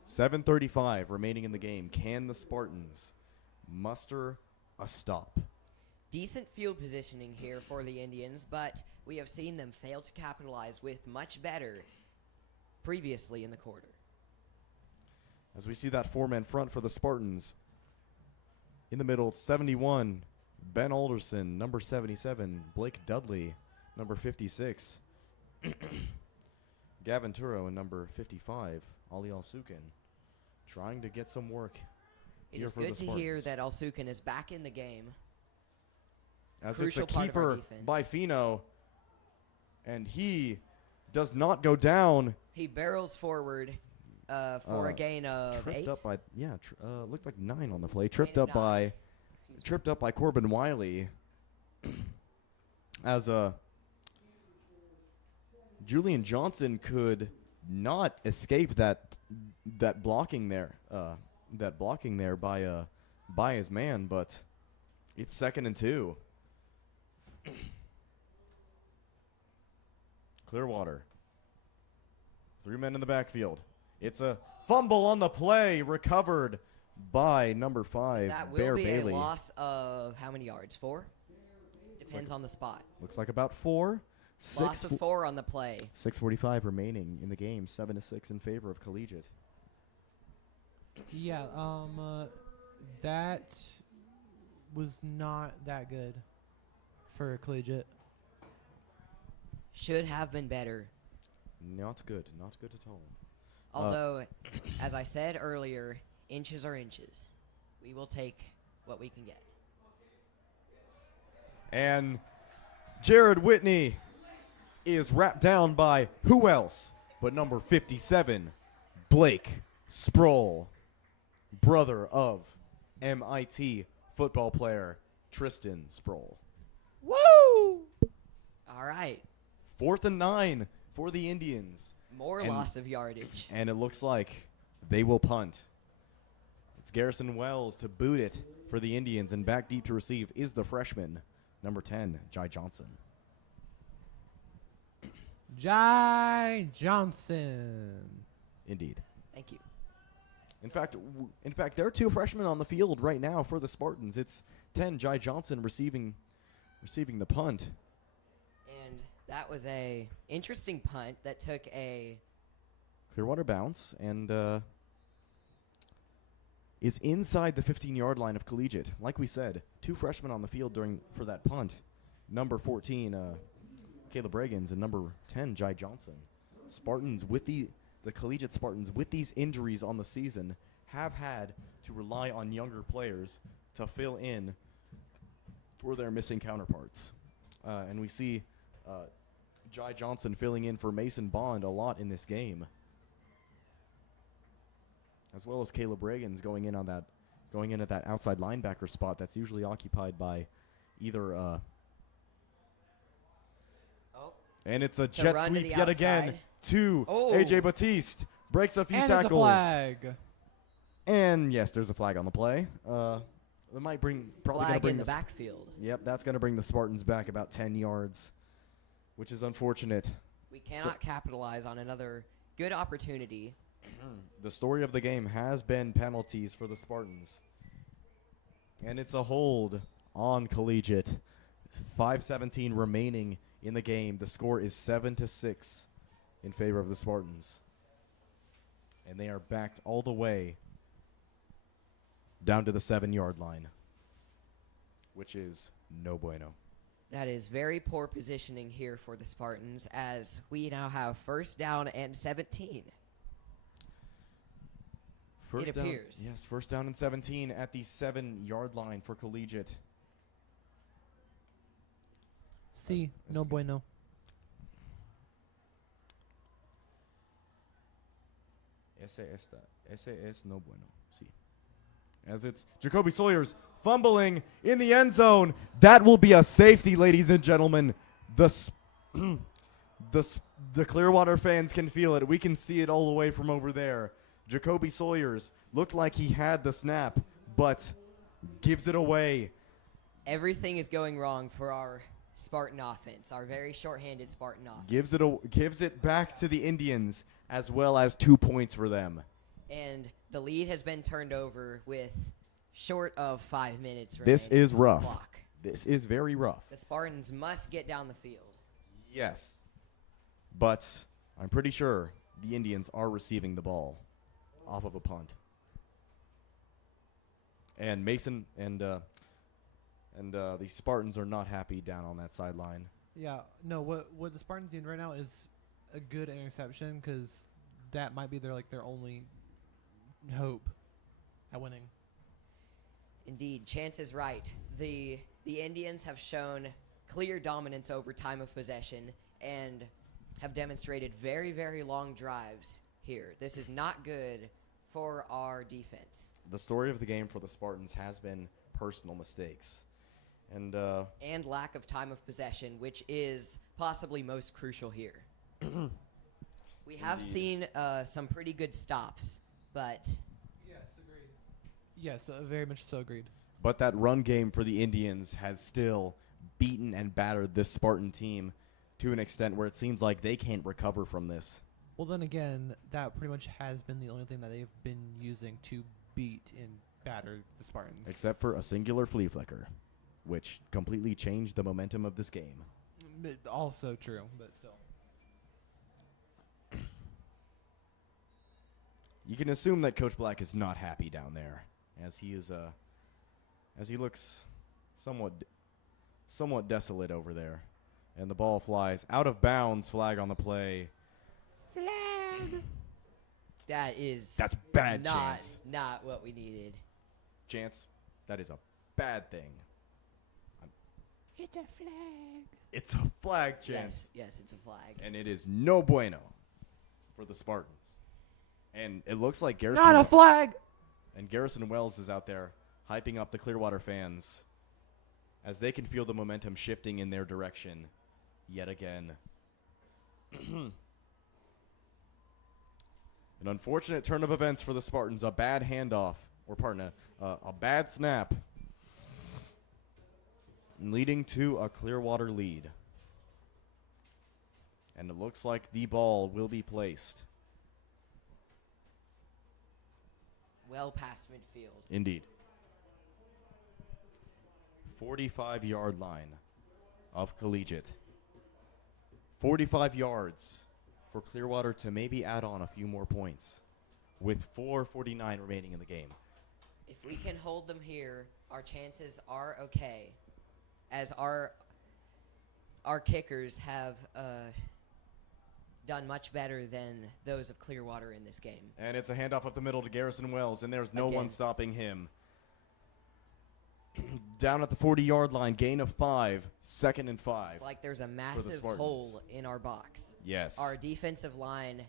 7:35 remaining in the game. Can the Spartans muster a stop? Decent field positioning here for the Indians, but we have seen them fail to capitalize with much better previously in the quarter. As we see that 4-man front for the Spartans. In the middle, 71, Ben Alderson. Number 77, Blake Dudley. Number 56, Gavin Turo. And number 55, Ali Al-Sukin. Trying to get some work It here is for the good to hear Spartans. that Al-Sukin is back in the game. As Crucial it's a part of our keeper defense. by Fino. And he does not go down. He barrels forward for a gain of Tripped 8. up by, looked like 9 on the play. Tripped and up by... Excuse me. Tripped up by Corbin Wiley. As Julian Johnson could not escape that blocking there by his man, but it's 2nd and 2. Clearwater. 3 men in the backfield. It's a fumble on the play, recovered by number 5, That will Bear be Bailey. a loss of how many yards? 4? Depends on the spot. Looks like about 4. Loss of 4 on the play. 6:45 remaining in the game. 7-6 in favor of Collegiate. Yeah, that was not that good for Collegiate. Should have been better. Not good. Not good at all. Although, as I said earlier, inches are inches. We will take what we can get. And Jared Whitney is wrapped down by who else but number 57, Blake Sproul, brother of MIT football player Tristan Sproul. Woo! All right. 4th and 9 for the Indians. More And- loss of yardage. And it looks like they will punt. It's Garrison Wells to boot it for the Indians, and back deep to receive is the freshman, number 10, Jai Johnson. Jai Johnson. Indeed. Thank you. In fact, there are 2 freshmen on the field right now for the Spartans. It's 10, Jai Johnson receiving the punt. And that was a interesting punt that took a Clearwater bounce and is inside the 15-yard line of Collegiate. Like we said, 2 freshmen on the field for that punt. Number 14, Caleb Reagans, and number 10, Jai Johnson. Spartans with the Collegiate Spartans with these injuries on the season have had to rely on younger players to fill in for their missing counterparts. And we see Jai Johnson filling in for Mason Bond a lot in this game, as well as Caleb Reagans going in at that outside linebacker spot that's usually occupied by either and it's a jet run to sweep the yet again outside. to Oh. AJ Batiste. Breaks a few And there's a tackles. flag. And yes, there's a flag on the play. That might probably going to flag bring in the the backfield. Yep, that's going to bring the Spartans back about 10 yards, which is unfortunate. We cannot capitalize on another good opportunity. The story of the game has been penalties for the Spartans. And it's a hold on Collegiate. 5:17 remaining in the game. The score is 7-6 in favor of the Spartans. And they are backed all the way down to the 7-yard line, which is no bueno. That is very poor positioning here for the Spartans, as we now have first down and 17. First down, appears. yes, first down and 17 at the 7-yard line for Collegiate. See, As no we- bueno. Ese es no bueno. Sí. As it's Jacoby Sawyer's fumbling in the end zone. That will be a safety, ladies and gentlemen. The Clearwater fans can feel it. We can see it all the way from over there. Jacoby Sawyer's looked like he had the snap, but gives it away. Everything is going wrong for our Spartan offense, our very shorthanded Spartan offense. Gives it back to the Indians, as well as 2 points for them. And the lead has been turned over with short of 5 minutes This remaining is on the rough. clock. This is very rough. The Spartans must get down the field. Yes. But I'm pretty sure the Indians are receiving the ball off of a punt. And Mason and the Spartans are not happy down on that sideline. Yeah, no. What the Spartans need right now is a good interception, because that might be their only hope at winning. Indeed, Chance is right. The Indians have shown clear dominance over time of possession and have demonstrated very, very long drives here. This is not good for our defense. The story of the game for the Spartans has been personal mistakes. And And lack of time of possession, which is possibly most crucial here. We have Indeed. seen some pretty good stops, but Yes, agreed. Yes, very much so agreed. but that run game for the Indians has still beaten and battered this Spartan team to an extent where it seems like they can't recover from this. Well, then again, that pretty much has been the only thing that they've been using to beat and batter the Spartans. Except for a singular flea flicker, which completely changed the momentum of this game. Also true, but still. You can assume that Coach Black is not happy down there, as he looks somewhat desolate over there, and the ball flies out of bounds. Flag on the play. that's bad, not Chance. not what we needed. Chance, that is a bad thing. It's a flag. It's a flag, Chance. Yes, it's a flag. And it is no bueno for the Spartans. And it looks like Not a flag. And Garrison Wells is out there hyping up the Clearwater fans as they can feel the momentum shifting in their direction yet again. An unfortunate turn of events for the Spartans. A bad handoff, or pardon, a bad snap, leading to a Clearwater lead. And it looks like the ball will be placed. Well past midfield. Indeed. 45-yard line of Collegiate. 45 yards for Clearwater to maybe add on a few more points with 4:49 remaining in the game. If we can hold them here, our chances are okay, as our kickers have done much better than those of Clearwater in this game. And it's a handoff up the middle to Garrison Wells, and there's no one Again. stopping him. Down at the 40-yard line, gain of 5, 2nd and 5. It's like there's a massive Spartans. hole in our box. Yes. Our defensive line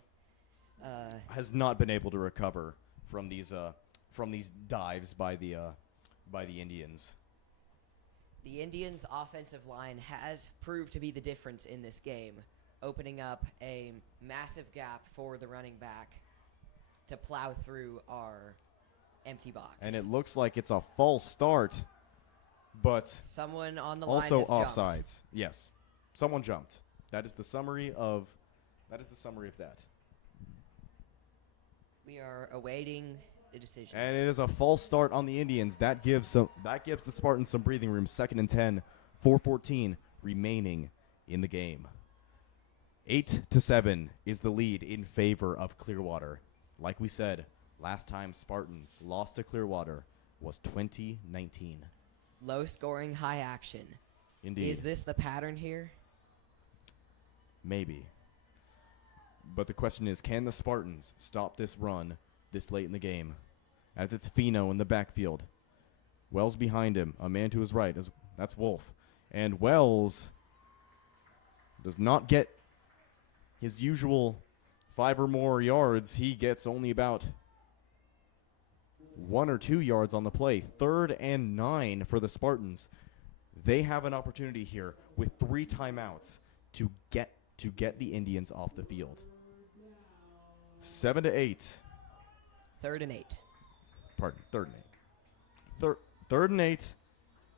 Has not been able to recover from these dives by the Indians. The Indians' offensive line has proved to be the difference in this game, opening up a massive gap for the running back to plow through our empty box. And it looks like it's a false start, but Someone on the also line has jumped. offsides. Yes, someone jumped. That is the summary of that. We are awaiting the decision. And it is a false start on the Indians. That gives the Spartans some breathing room. 2nd and 10, 4:14 remaining in the game. 8-7 is the lead in favor of Clearwater. Like we said, last time Spartans lost to Clearwater was 2019. Low scoring, high action. Indeed. Is this the pattern here? Maybe. But the question is, can the Spartans stop this run this late in the game? As it's Fino in the backfield. Wells behind him. A man to his right. That's Wolf. And Wells does not get his usual 5 or more yards. He gets only about 1 or 2 yards on the play. 3rd and 9 for the Spartans. They have an opportunity here with 3 timeouts to get the Indians off the field. 7 to 8. 3rd and 8. Pardon, 3rd and 8. 3rd and 8.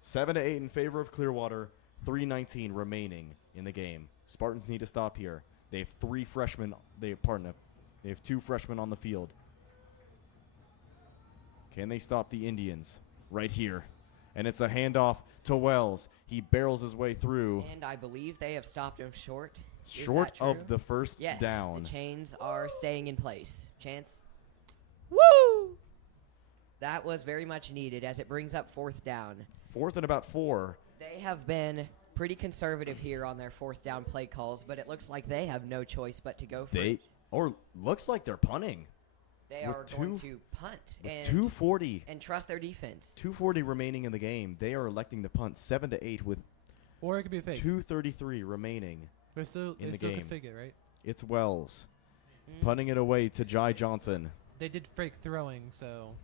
7 to 8 in favor of Clearwater. 3:19 remaining in the game. Spartans need to stop here. They have 3 freshmen. They have 2 freshmen on the field. Can they stop the Indians? Right here. And it's a handoff to Wells. He barrels his way through. And I believe they have stopped him short. Short of the first yes, down. The chains are staying in place. Chance? Woo! That was very much needed as it brings up 4th down. 4th and about 4. They have been pretty conservative here on their 4th down play calls, but it looks like they have no choice but to go for it. Or looks like they're punting. They are going to punt and 2:40 and trust their defense. 2:40 remaining in the game. They are electing to punt 7 to 8 with Or it could be a fake. 2:33 remaining. They still in the still game. could fake it, right? It's Wells punting it away to Jai Johnson. They did fake throwing, so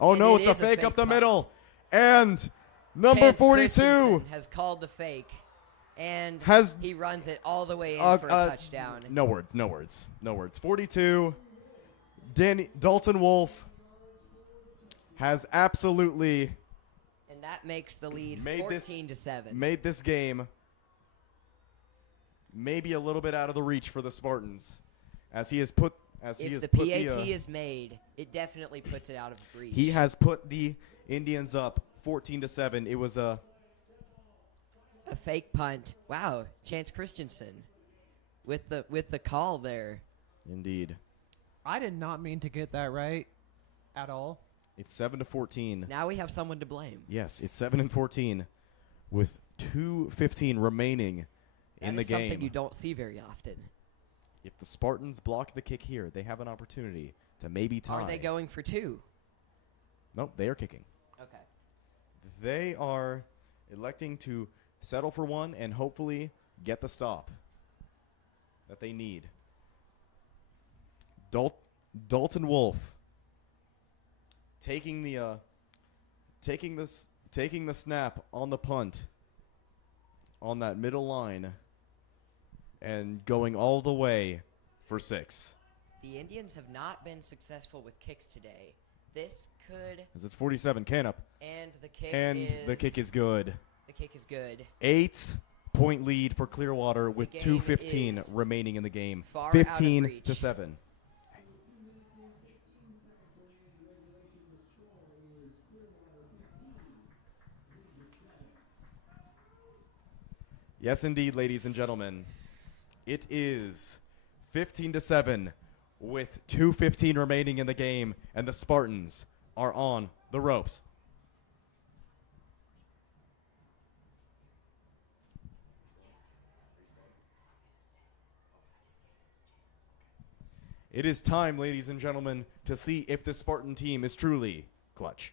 Oh And no, it it's a is a fake fake up the punt. middle. And number Chance 42 Christensen has called the fake, and has he runs it all the way in for a touchdown. No words. 42. Dalton Wolf has absolutely And that makes the lead Made 14 to 7. made this game maybe a little bit out of the reach for the Spartans, as he has put If the PAT is made, it definitely puts it out of reach. he has put the Indians up 14 to 7. It was a fake punt. Wow, Chance Christensen with the call there. indeed. I did not mean to get that right at all. It's 7 to 14. Now we have someone to blame. Yes, it's 7 and 14 with 2:15 remaining in That the is something you game. don't see very often. If the Spartans block the kick here, they have an opportunity to maybe tie. Are they going for 2? Nope, they are kicking. Okay. They are electing to settle for 1 and hopefully get the stop that they need. Dalton Wolf taking the snap on the punt on that middle line and going all the way for 6. The Indians have not been successful with kicks today. This could, As it's 47 Canup, and the kick and is the kick is good. the kick is good. 8-point lead for Clearwater with game 2:15 is remaining in the game. far out of 15 reach. to 7. Yes, indeed, ladies and gentlemen. It is 15 to 7 with 2:15 remaining in the game, and the Spartans are on the ropes. It is time, ladies and gentlemen, to see if the Spartan team is truly clutch.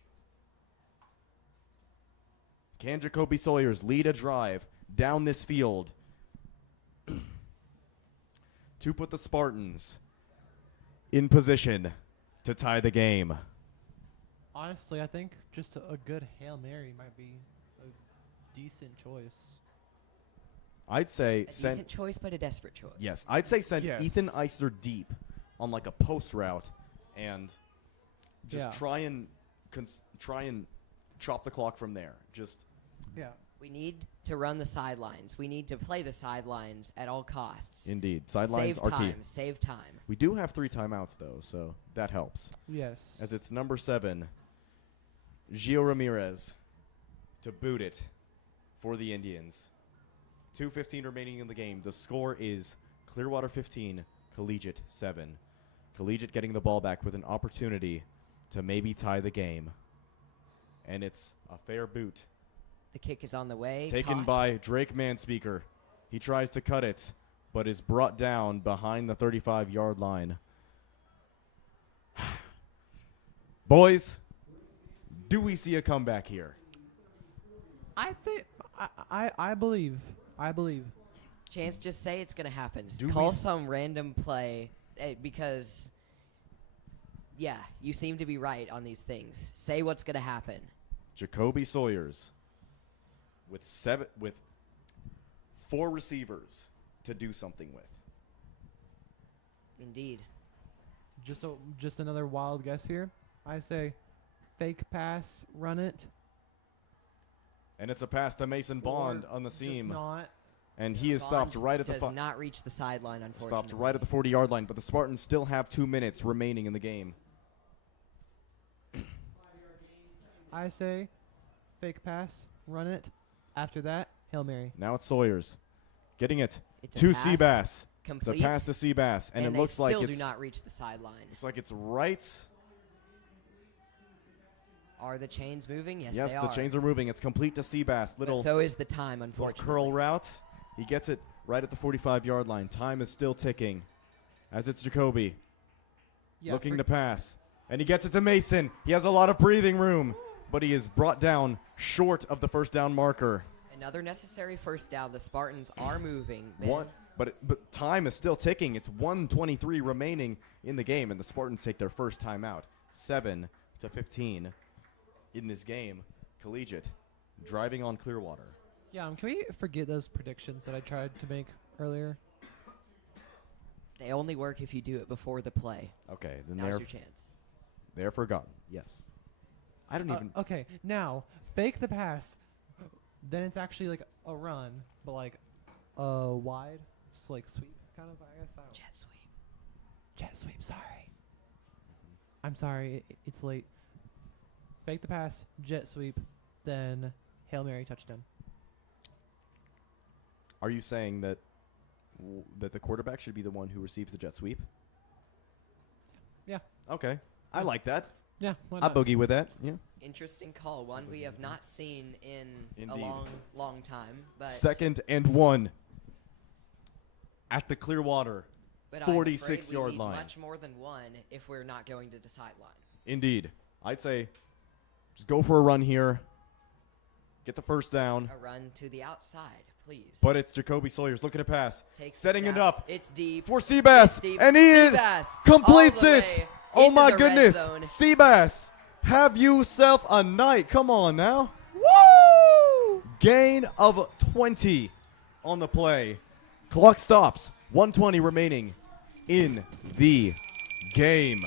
Can Jacoby Sawyers lead a drive down this field to put the Spartans in position to tie the game? Honestly, I think just a good Hail Mary might be a decent choice. I'd say A send decent choice, but a desperate choice. yes. I'd say send Yes. Ethan Eisler deep on like a post route and just Yeah. try and chop the clock from there. Just Yeah. We need to run the sidelines. We need to play the sidelines at all costs. indeed, sidelines Save are time. key. Save time. We do have 3 timeouts though, so that helps. Yes. As it's number 7, Gio Ramirez to boot it for the Indians. 2:15 remaining in the game. The score is Clearwater 15, Collegiate 7. Collegiate getting the ball back with an opportunity to maybe tie the game. And it's a fair boot. The kick is on the way. Taken caught. by Drake Manspeaker. He tries to cut it, but is brought down behind the 35-yard line. Boys, do we see a comeback here? I think I believe. Chance, just say it's going to happen. Do Call we some random play because, yeah, you seem to be right on these things. Say what's going to happen. Jacoby Sawyers with 4 receivers to do something with. Indeed. Just another wild guess here. I say fake pass, run it. And it's a pass to Mason Bond on the Just seam. not. And he is stopped Bond right at the does not reach the sideline, unfortunately. stopped right at the 40-yard line, but the Spartans still have 2 minutes remaining in the game. I say fake pass, run it. After that, Hail Mary. Now it's Sawyers getting it It's a to pass, Seabass. It's complete, a pass to Seabass, and it they looks like still it's do not reach the sideline. looks like it's right. Are the chains moving? Yes, Yes, they the are. chains are moving. It's complete to Seabass. But Little so is the time, little unfortunately. curl route. He gets it right at the 45-yard line. Time is still ticking as it's Jacoby looking to pass. And he gets it to Mason. He has a lot of breathing room, but he is brought down short of the first down marker. Another necessary first down. The Spartans are moving. But time is still ticking. It's 1:23 remaining in the game, and the Spartans take their first timeout. 7-15 in this game. Collegiate driving on Clearwater. Yeah, can we forget those predictions that I tried to make earlier? They only work if you do it before the play. Okay, then Now's your chance. they're forgotten. Yes. I don't even. Okay, now fake the pass. Then it's actually like a run, but like wide, so like sweep kind of. I guess. Jet sweep. Jet sweep. Sorry. I'm sorry. It's late. Fake the pass, jet sweep, then Hail Mary touchdown. Are you saying that that the quarterback should be the one who receives the jet sweep? Yeah. Okay. I like that. Yeah. Why I not? boogie with that. Yeah. Interesting call. One we have not seen in a Indeed. long time. But 2nd and 1 at the Clearwater but I'm afraid 46-yard we need line. much more than one if we're not going to the sidelines. Indeed. I'd say just go for a run here. Get the first down. A run to the outside, please. But it's Jacoby Sawyers looking to pass. Takes the setting it snap. up It's deep. for Seabass. It's deep. And Ian Seabass completes all the it. way Oh into my the red goodness. zone. Seabass, have yourself a night. Come on now. Woo! Gain of 20 on the play. Clock stops. 1:20 remaining in the game.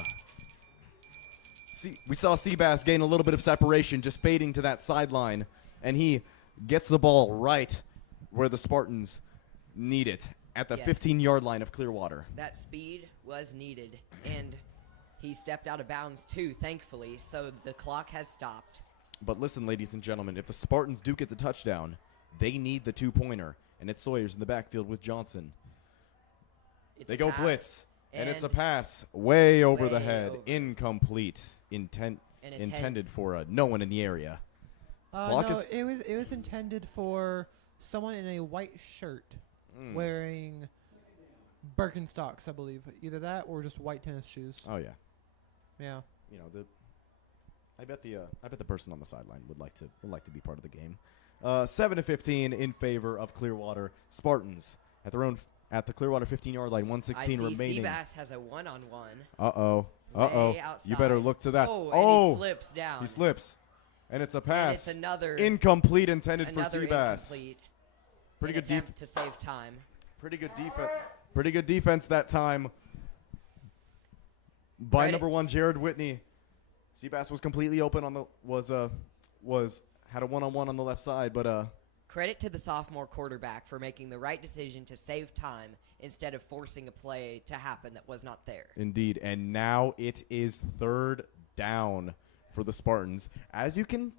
We saw Seabass gain a little bit of separation, just fading to that sideline, and he gets the ball right where the Spartans need it, at the Yes. 15-yard line of Clearwater. That speed was needed, and he stepped out of bounds too, thankfully, so the clock has stopped. But listen, ladies and gentlemen, if the Spartans do get the touchdown, they need the two-pointer, and it's Sawyers in the backfield with Johnson. It's They a go pass, blitz, and it's a and pass way over the way head, over. incomplete, intended for no one in the area. Clock No, is- it was intended for someone in a white shirt wearing Birkenstocks, I believe. Either that or just white tennis shoes. Oh yeah, Yeah. you know I bet the person on the sideline would like to be part of the game. 7-15 in favor of Clearwater. Spartans at the Clearwater 15-yard line. 1:16 remaining. Seabass has a one-on-one. Uh-oh. Way You better outside. look to that. Oh, and he slips down. He slips. And it's a And pass. it's another Incomplete, intended for another Seabass. incomplete. Pretty An good attempt to save time. Pretty good defense. Pretty good defense that time by Credit- number 1 Jared Whitney. Seabass was completely open on the had a one-on-one on the left side, but Credit to the sophomore quarterback for making the right decision to save time instead of forcing a play to happen that was not there. indeed. And now it is 3rd down for the Spartans. As you can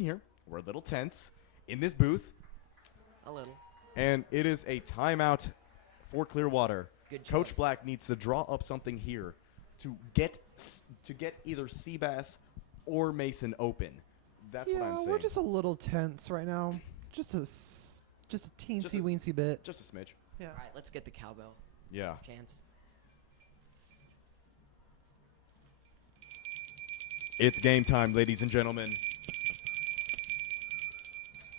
hear, we're a little tense in this booth, A little. and it is a timeout for Clearwater. Good Coach choice. Black needs to draw up something here to get either Seabass or Mason open. That's what I'm saying. We're just a little tense right now. Just a teensy weensy bit. Just a smidge. Yeah. All right, let's get the cowbell Yeah. chance. It's game time, ladies and gentlemen.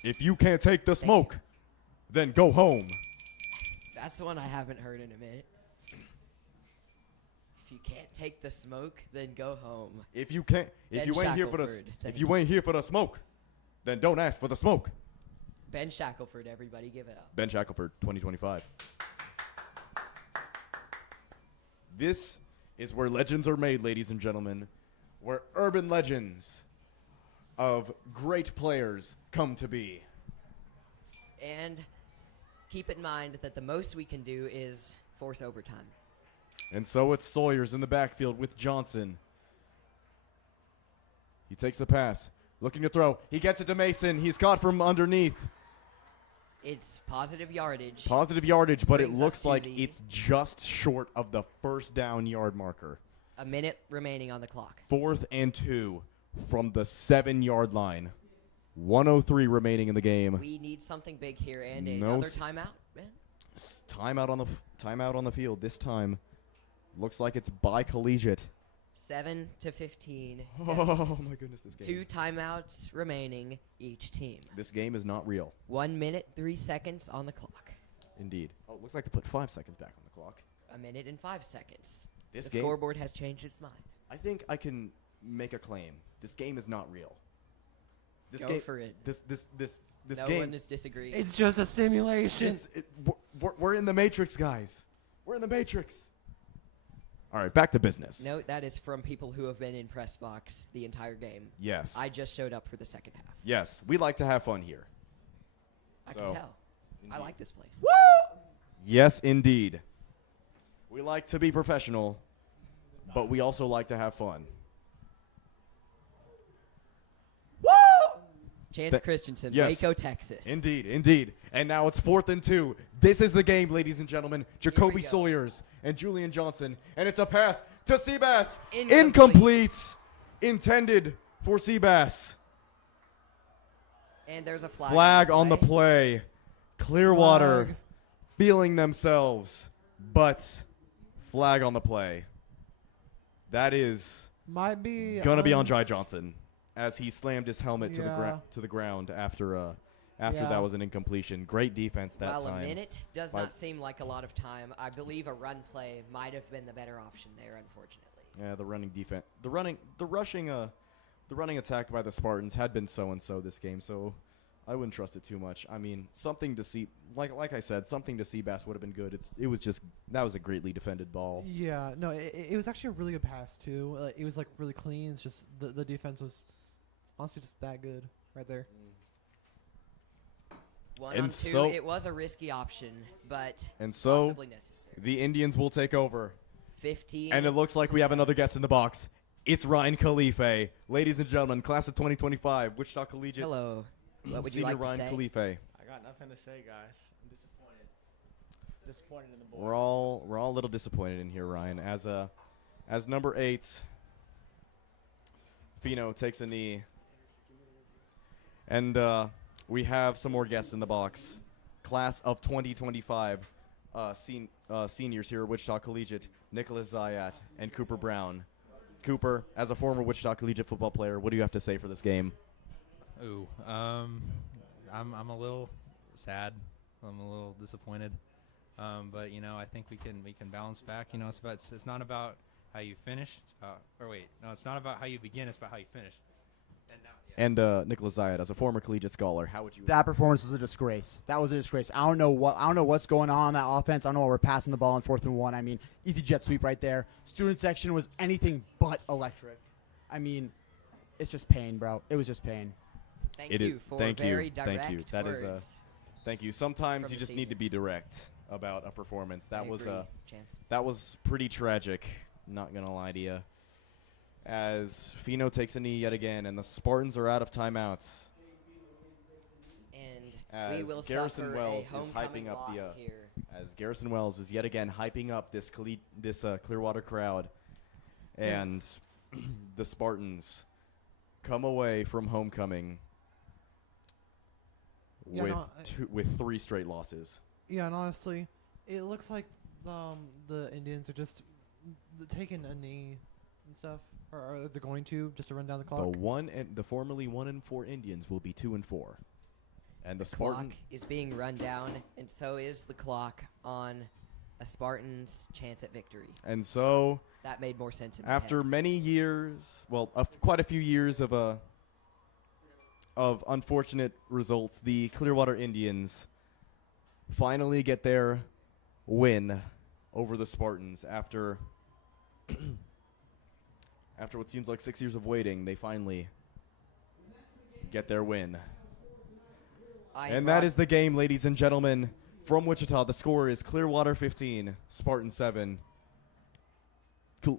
If you can't take the smoke, then go home. That's one I haven't heard in a minute. If you can't take the smoke, then go home. If you ain't here for the smoke, then don't ask for the smoke. Ben Shackelford, everybody give it up. Ben Shackelford, 2025. This is where legends are made, ladies and gentlemen. Where urban legends of great players come to be. And keep in mind that the most we can do is force overtime. And so it's Sawyers in the backfield with Johnson. He takes the pass, looking to throw. He gets it to Mason. He's caught from underneath. It's positive yardage. Positive yardage, but it Brings looks us to like the- it's just short of the first down yard marker. A minute remaining on the clock. 4th and 2 from the 7-yard line. 1:03 remaining in the game. We need something big here and No another s- timeout, man. Timeout on the field. This time looks like it's by collegiate. 7 to 15. Oh my goodness, this game. 2 timeouts remaining each team. This game is not real. 1 minute, 3 seconds on the clock. Indeed. Oh, it looks like they put 5 seconds back on the clock. A minute and 5 seconds. This The game, scoreboard has changed its mind. I think I can make a claim. This game is not real. This Go game, for it. This No game. one is disagreeing. It's just a simulation. We're in the Matrix, guys. We're in the Matrix. All right, back to business. Note that is from people who have been in press box the entire game. Yes. I just showed up for the second half. Yes, we like to have fun here. I can So, tell. I indeed. like this place. Yes, indeed. We like to be professional, but we also like to have fun. Chance Christensen, yes. Waco, Texas. Indeed. And now it's 4th and 2. This is the game, ladies and gentlemen. Jacoby go. Sawyers and Julian Johnson. And it's a pass to Seabass. Incomplete. Intended for Seabass. And there's a flag. Flag on the play. Clearwater Flag. feeling themselves, but flag on the play. That is Might be gonna be on Jai Johnson as he slammed his helmet Yeah. to the ground after Yeah. that was an incompletion. Great defense that While time. a minute does By- not seem like a lot of time, I believe a run play might have been the better option there, unfortunately. Yeah, the running defense, the running attack by the Spartans had been so and so this game, so I wouldn't trust it too much. I mean, something to see, like I said, something to Seabass would have been good. That was a greatly defended ball. Yeah, no, it was actually a really good pass too. It was like really clean. It's just the defense was honestly just that good right there. 1 And on 2, so- it was a risky option, but And so possibly necessary. the Indians will take over. 15. And it looks like to we have 7. another guest in the box. It's Ryan Khalife. Ladies and gentlemen, class of 2025, Wichita Collegiate. Hello. What would you Senior like to Ryan say? Khalife. I got nothing to say, guys. I'm disappointed. Disappointed in the boys. We're all a little disappointed in here, Ryan. As number 8, Fino takes a knee. And we have some more guests in the box. Class of 2025 seniors here at Wichita Collegiate, Nicholas Zayat and Cooper Brown. Cooper, as a former Wichita Collegiate football player, what do you have to say for this game? Ooh, I'm a little sad. I'm a little disappointed. But I think we can balance back. It's not about how you finish. It's not about how you begin. It's about how you finish. And now, And Nicholas Zayat, as a former collegiate scholar, how would you? That performance was a disgrace. That was a disgrace. I don't know what's going on in that offense. I don't know why we're passing the ball on 4th and 1. I mean, easy jet sweep right there. Student section was anything but electric. I mean, it's just pain, bro. It was just pain. Thank It you is- for thank you, very thank direct you. That is words. Thank you. Sometimes From you the just need to senior. be direct about a performance. I agree, Chance. That was pretty tragic. Not gonna lie to you. As Fino takes a knee yet again, and the Spartans are out of timeouts. And As we will Garrison suffer Wells is a homecoming hyping up the, loss here. As Garrison Wells is yet again hyping up this Clearwater crowd. and the Spartans come away from homecoming Yeah, with no, with 3 straight losses. Yeah, and honestly, it looks like the Indians are just taking a knee and stuff, or they're going to just to run down the clock. The formerly 1-4 Indians will be 2-4, and the Clock Spartan is being run down, and so is the clock on a Spartan's chance at victory. and so That made more sense in my after head. many years, well, quite a few years of unfortunate results, the Clearwater Indians finally get their win over the Spartans after after what seems like 6 years of waiting. They finally get their win. And that is the game, ladies and gentlemen, from Wichita. The score is Clearwater 15, Spartan 7.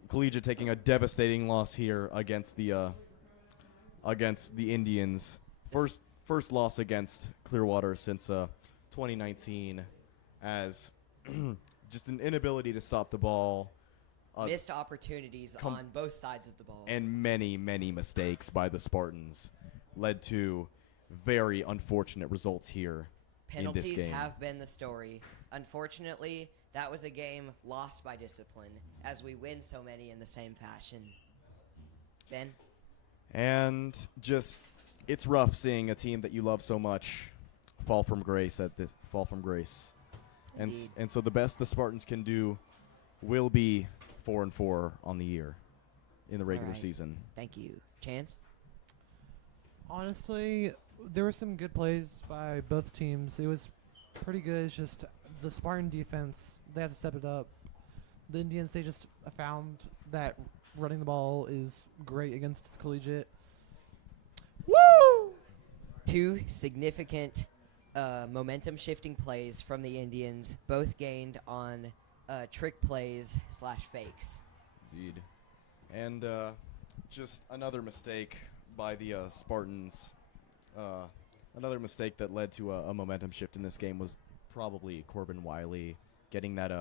Collegiate taking a devastating loss here against the Indians. First loss against Clearwater since 2019, as just an inability to stop the ball. Missed opportunities on both sides of the ball. And many mistakes by the Spartans led to very unfortunate results here in this Penalties game. have been the story. Unfortunately, that was a game lost by discipline, as we win so many in the same fashion. Ben? And just, it's rough seeing a team that you love so much fall from grace. Indeed. And so the best the Spartans can do will be 4-4 on the year in the regular Alright. season. Thank you. Chance? Honestly, there were some good plays by both teams. It was pretty good. It's just the Spartan defense, they had to step it up. The Indians, they just found that running the ball is great against Collegiate. Woo! 2 significant momentum-shifting plays from the Indians, both gained on trick plays / fakes. Indeed. And just another mistake by the Spartans. Another mistake that led to a momentum shift in this game was probably Corbin Wiley getting that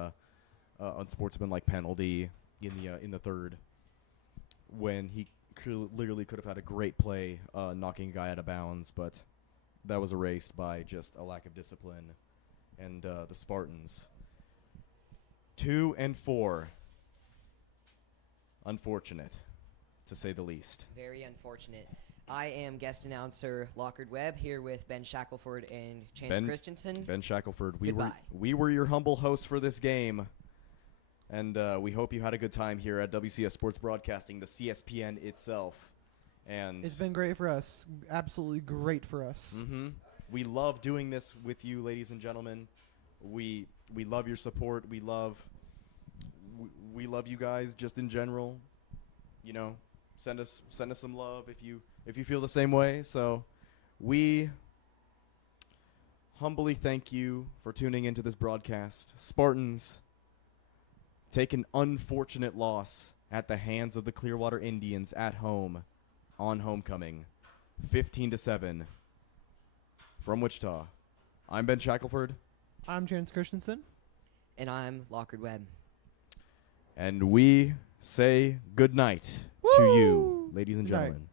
unsportsmanlike penalty in the third, when he literally could have had a great play knocking a guy out of bounds, but that was erased by just a lack of discipline. And the Spartans 2-4. Unfortunate, to say the least. Very unfortunate. I am guest announcer Lockard Webb, here with Ben Shackelford and Chance Christensen. Ben Shackelford. Goodbye. We were your humble hosts for this game, and we hope you had a good time here at WCS Sports Broadcasting, the CSPN itself. And It's been great for us. Absolutely great for us. we love doing this with you, ladies and gentlemen. We love your support. We love you guys just in general. You know, send us some love if you feel the same way. So we humbly thank you for tuning into this broadcast. Spartans take an unfortunate loss at the hands of the Clearwater Indians at home on homecoming, 15-7 from Wichita. I'm Ben Shackelford. I'm Chance Christensen. And I'm Lockard Webb. And we say good night to you, ladies and Good night. gentlemen.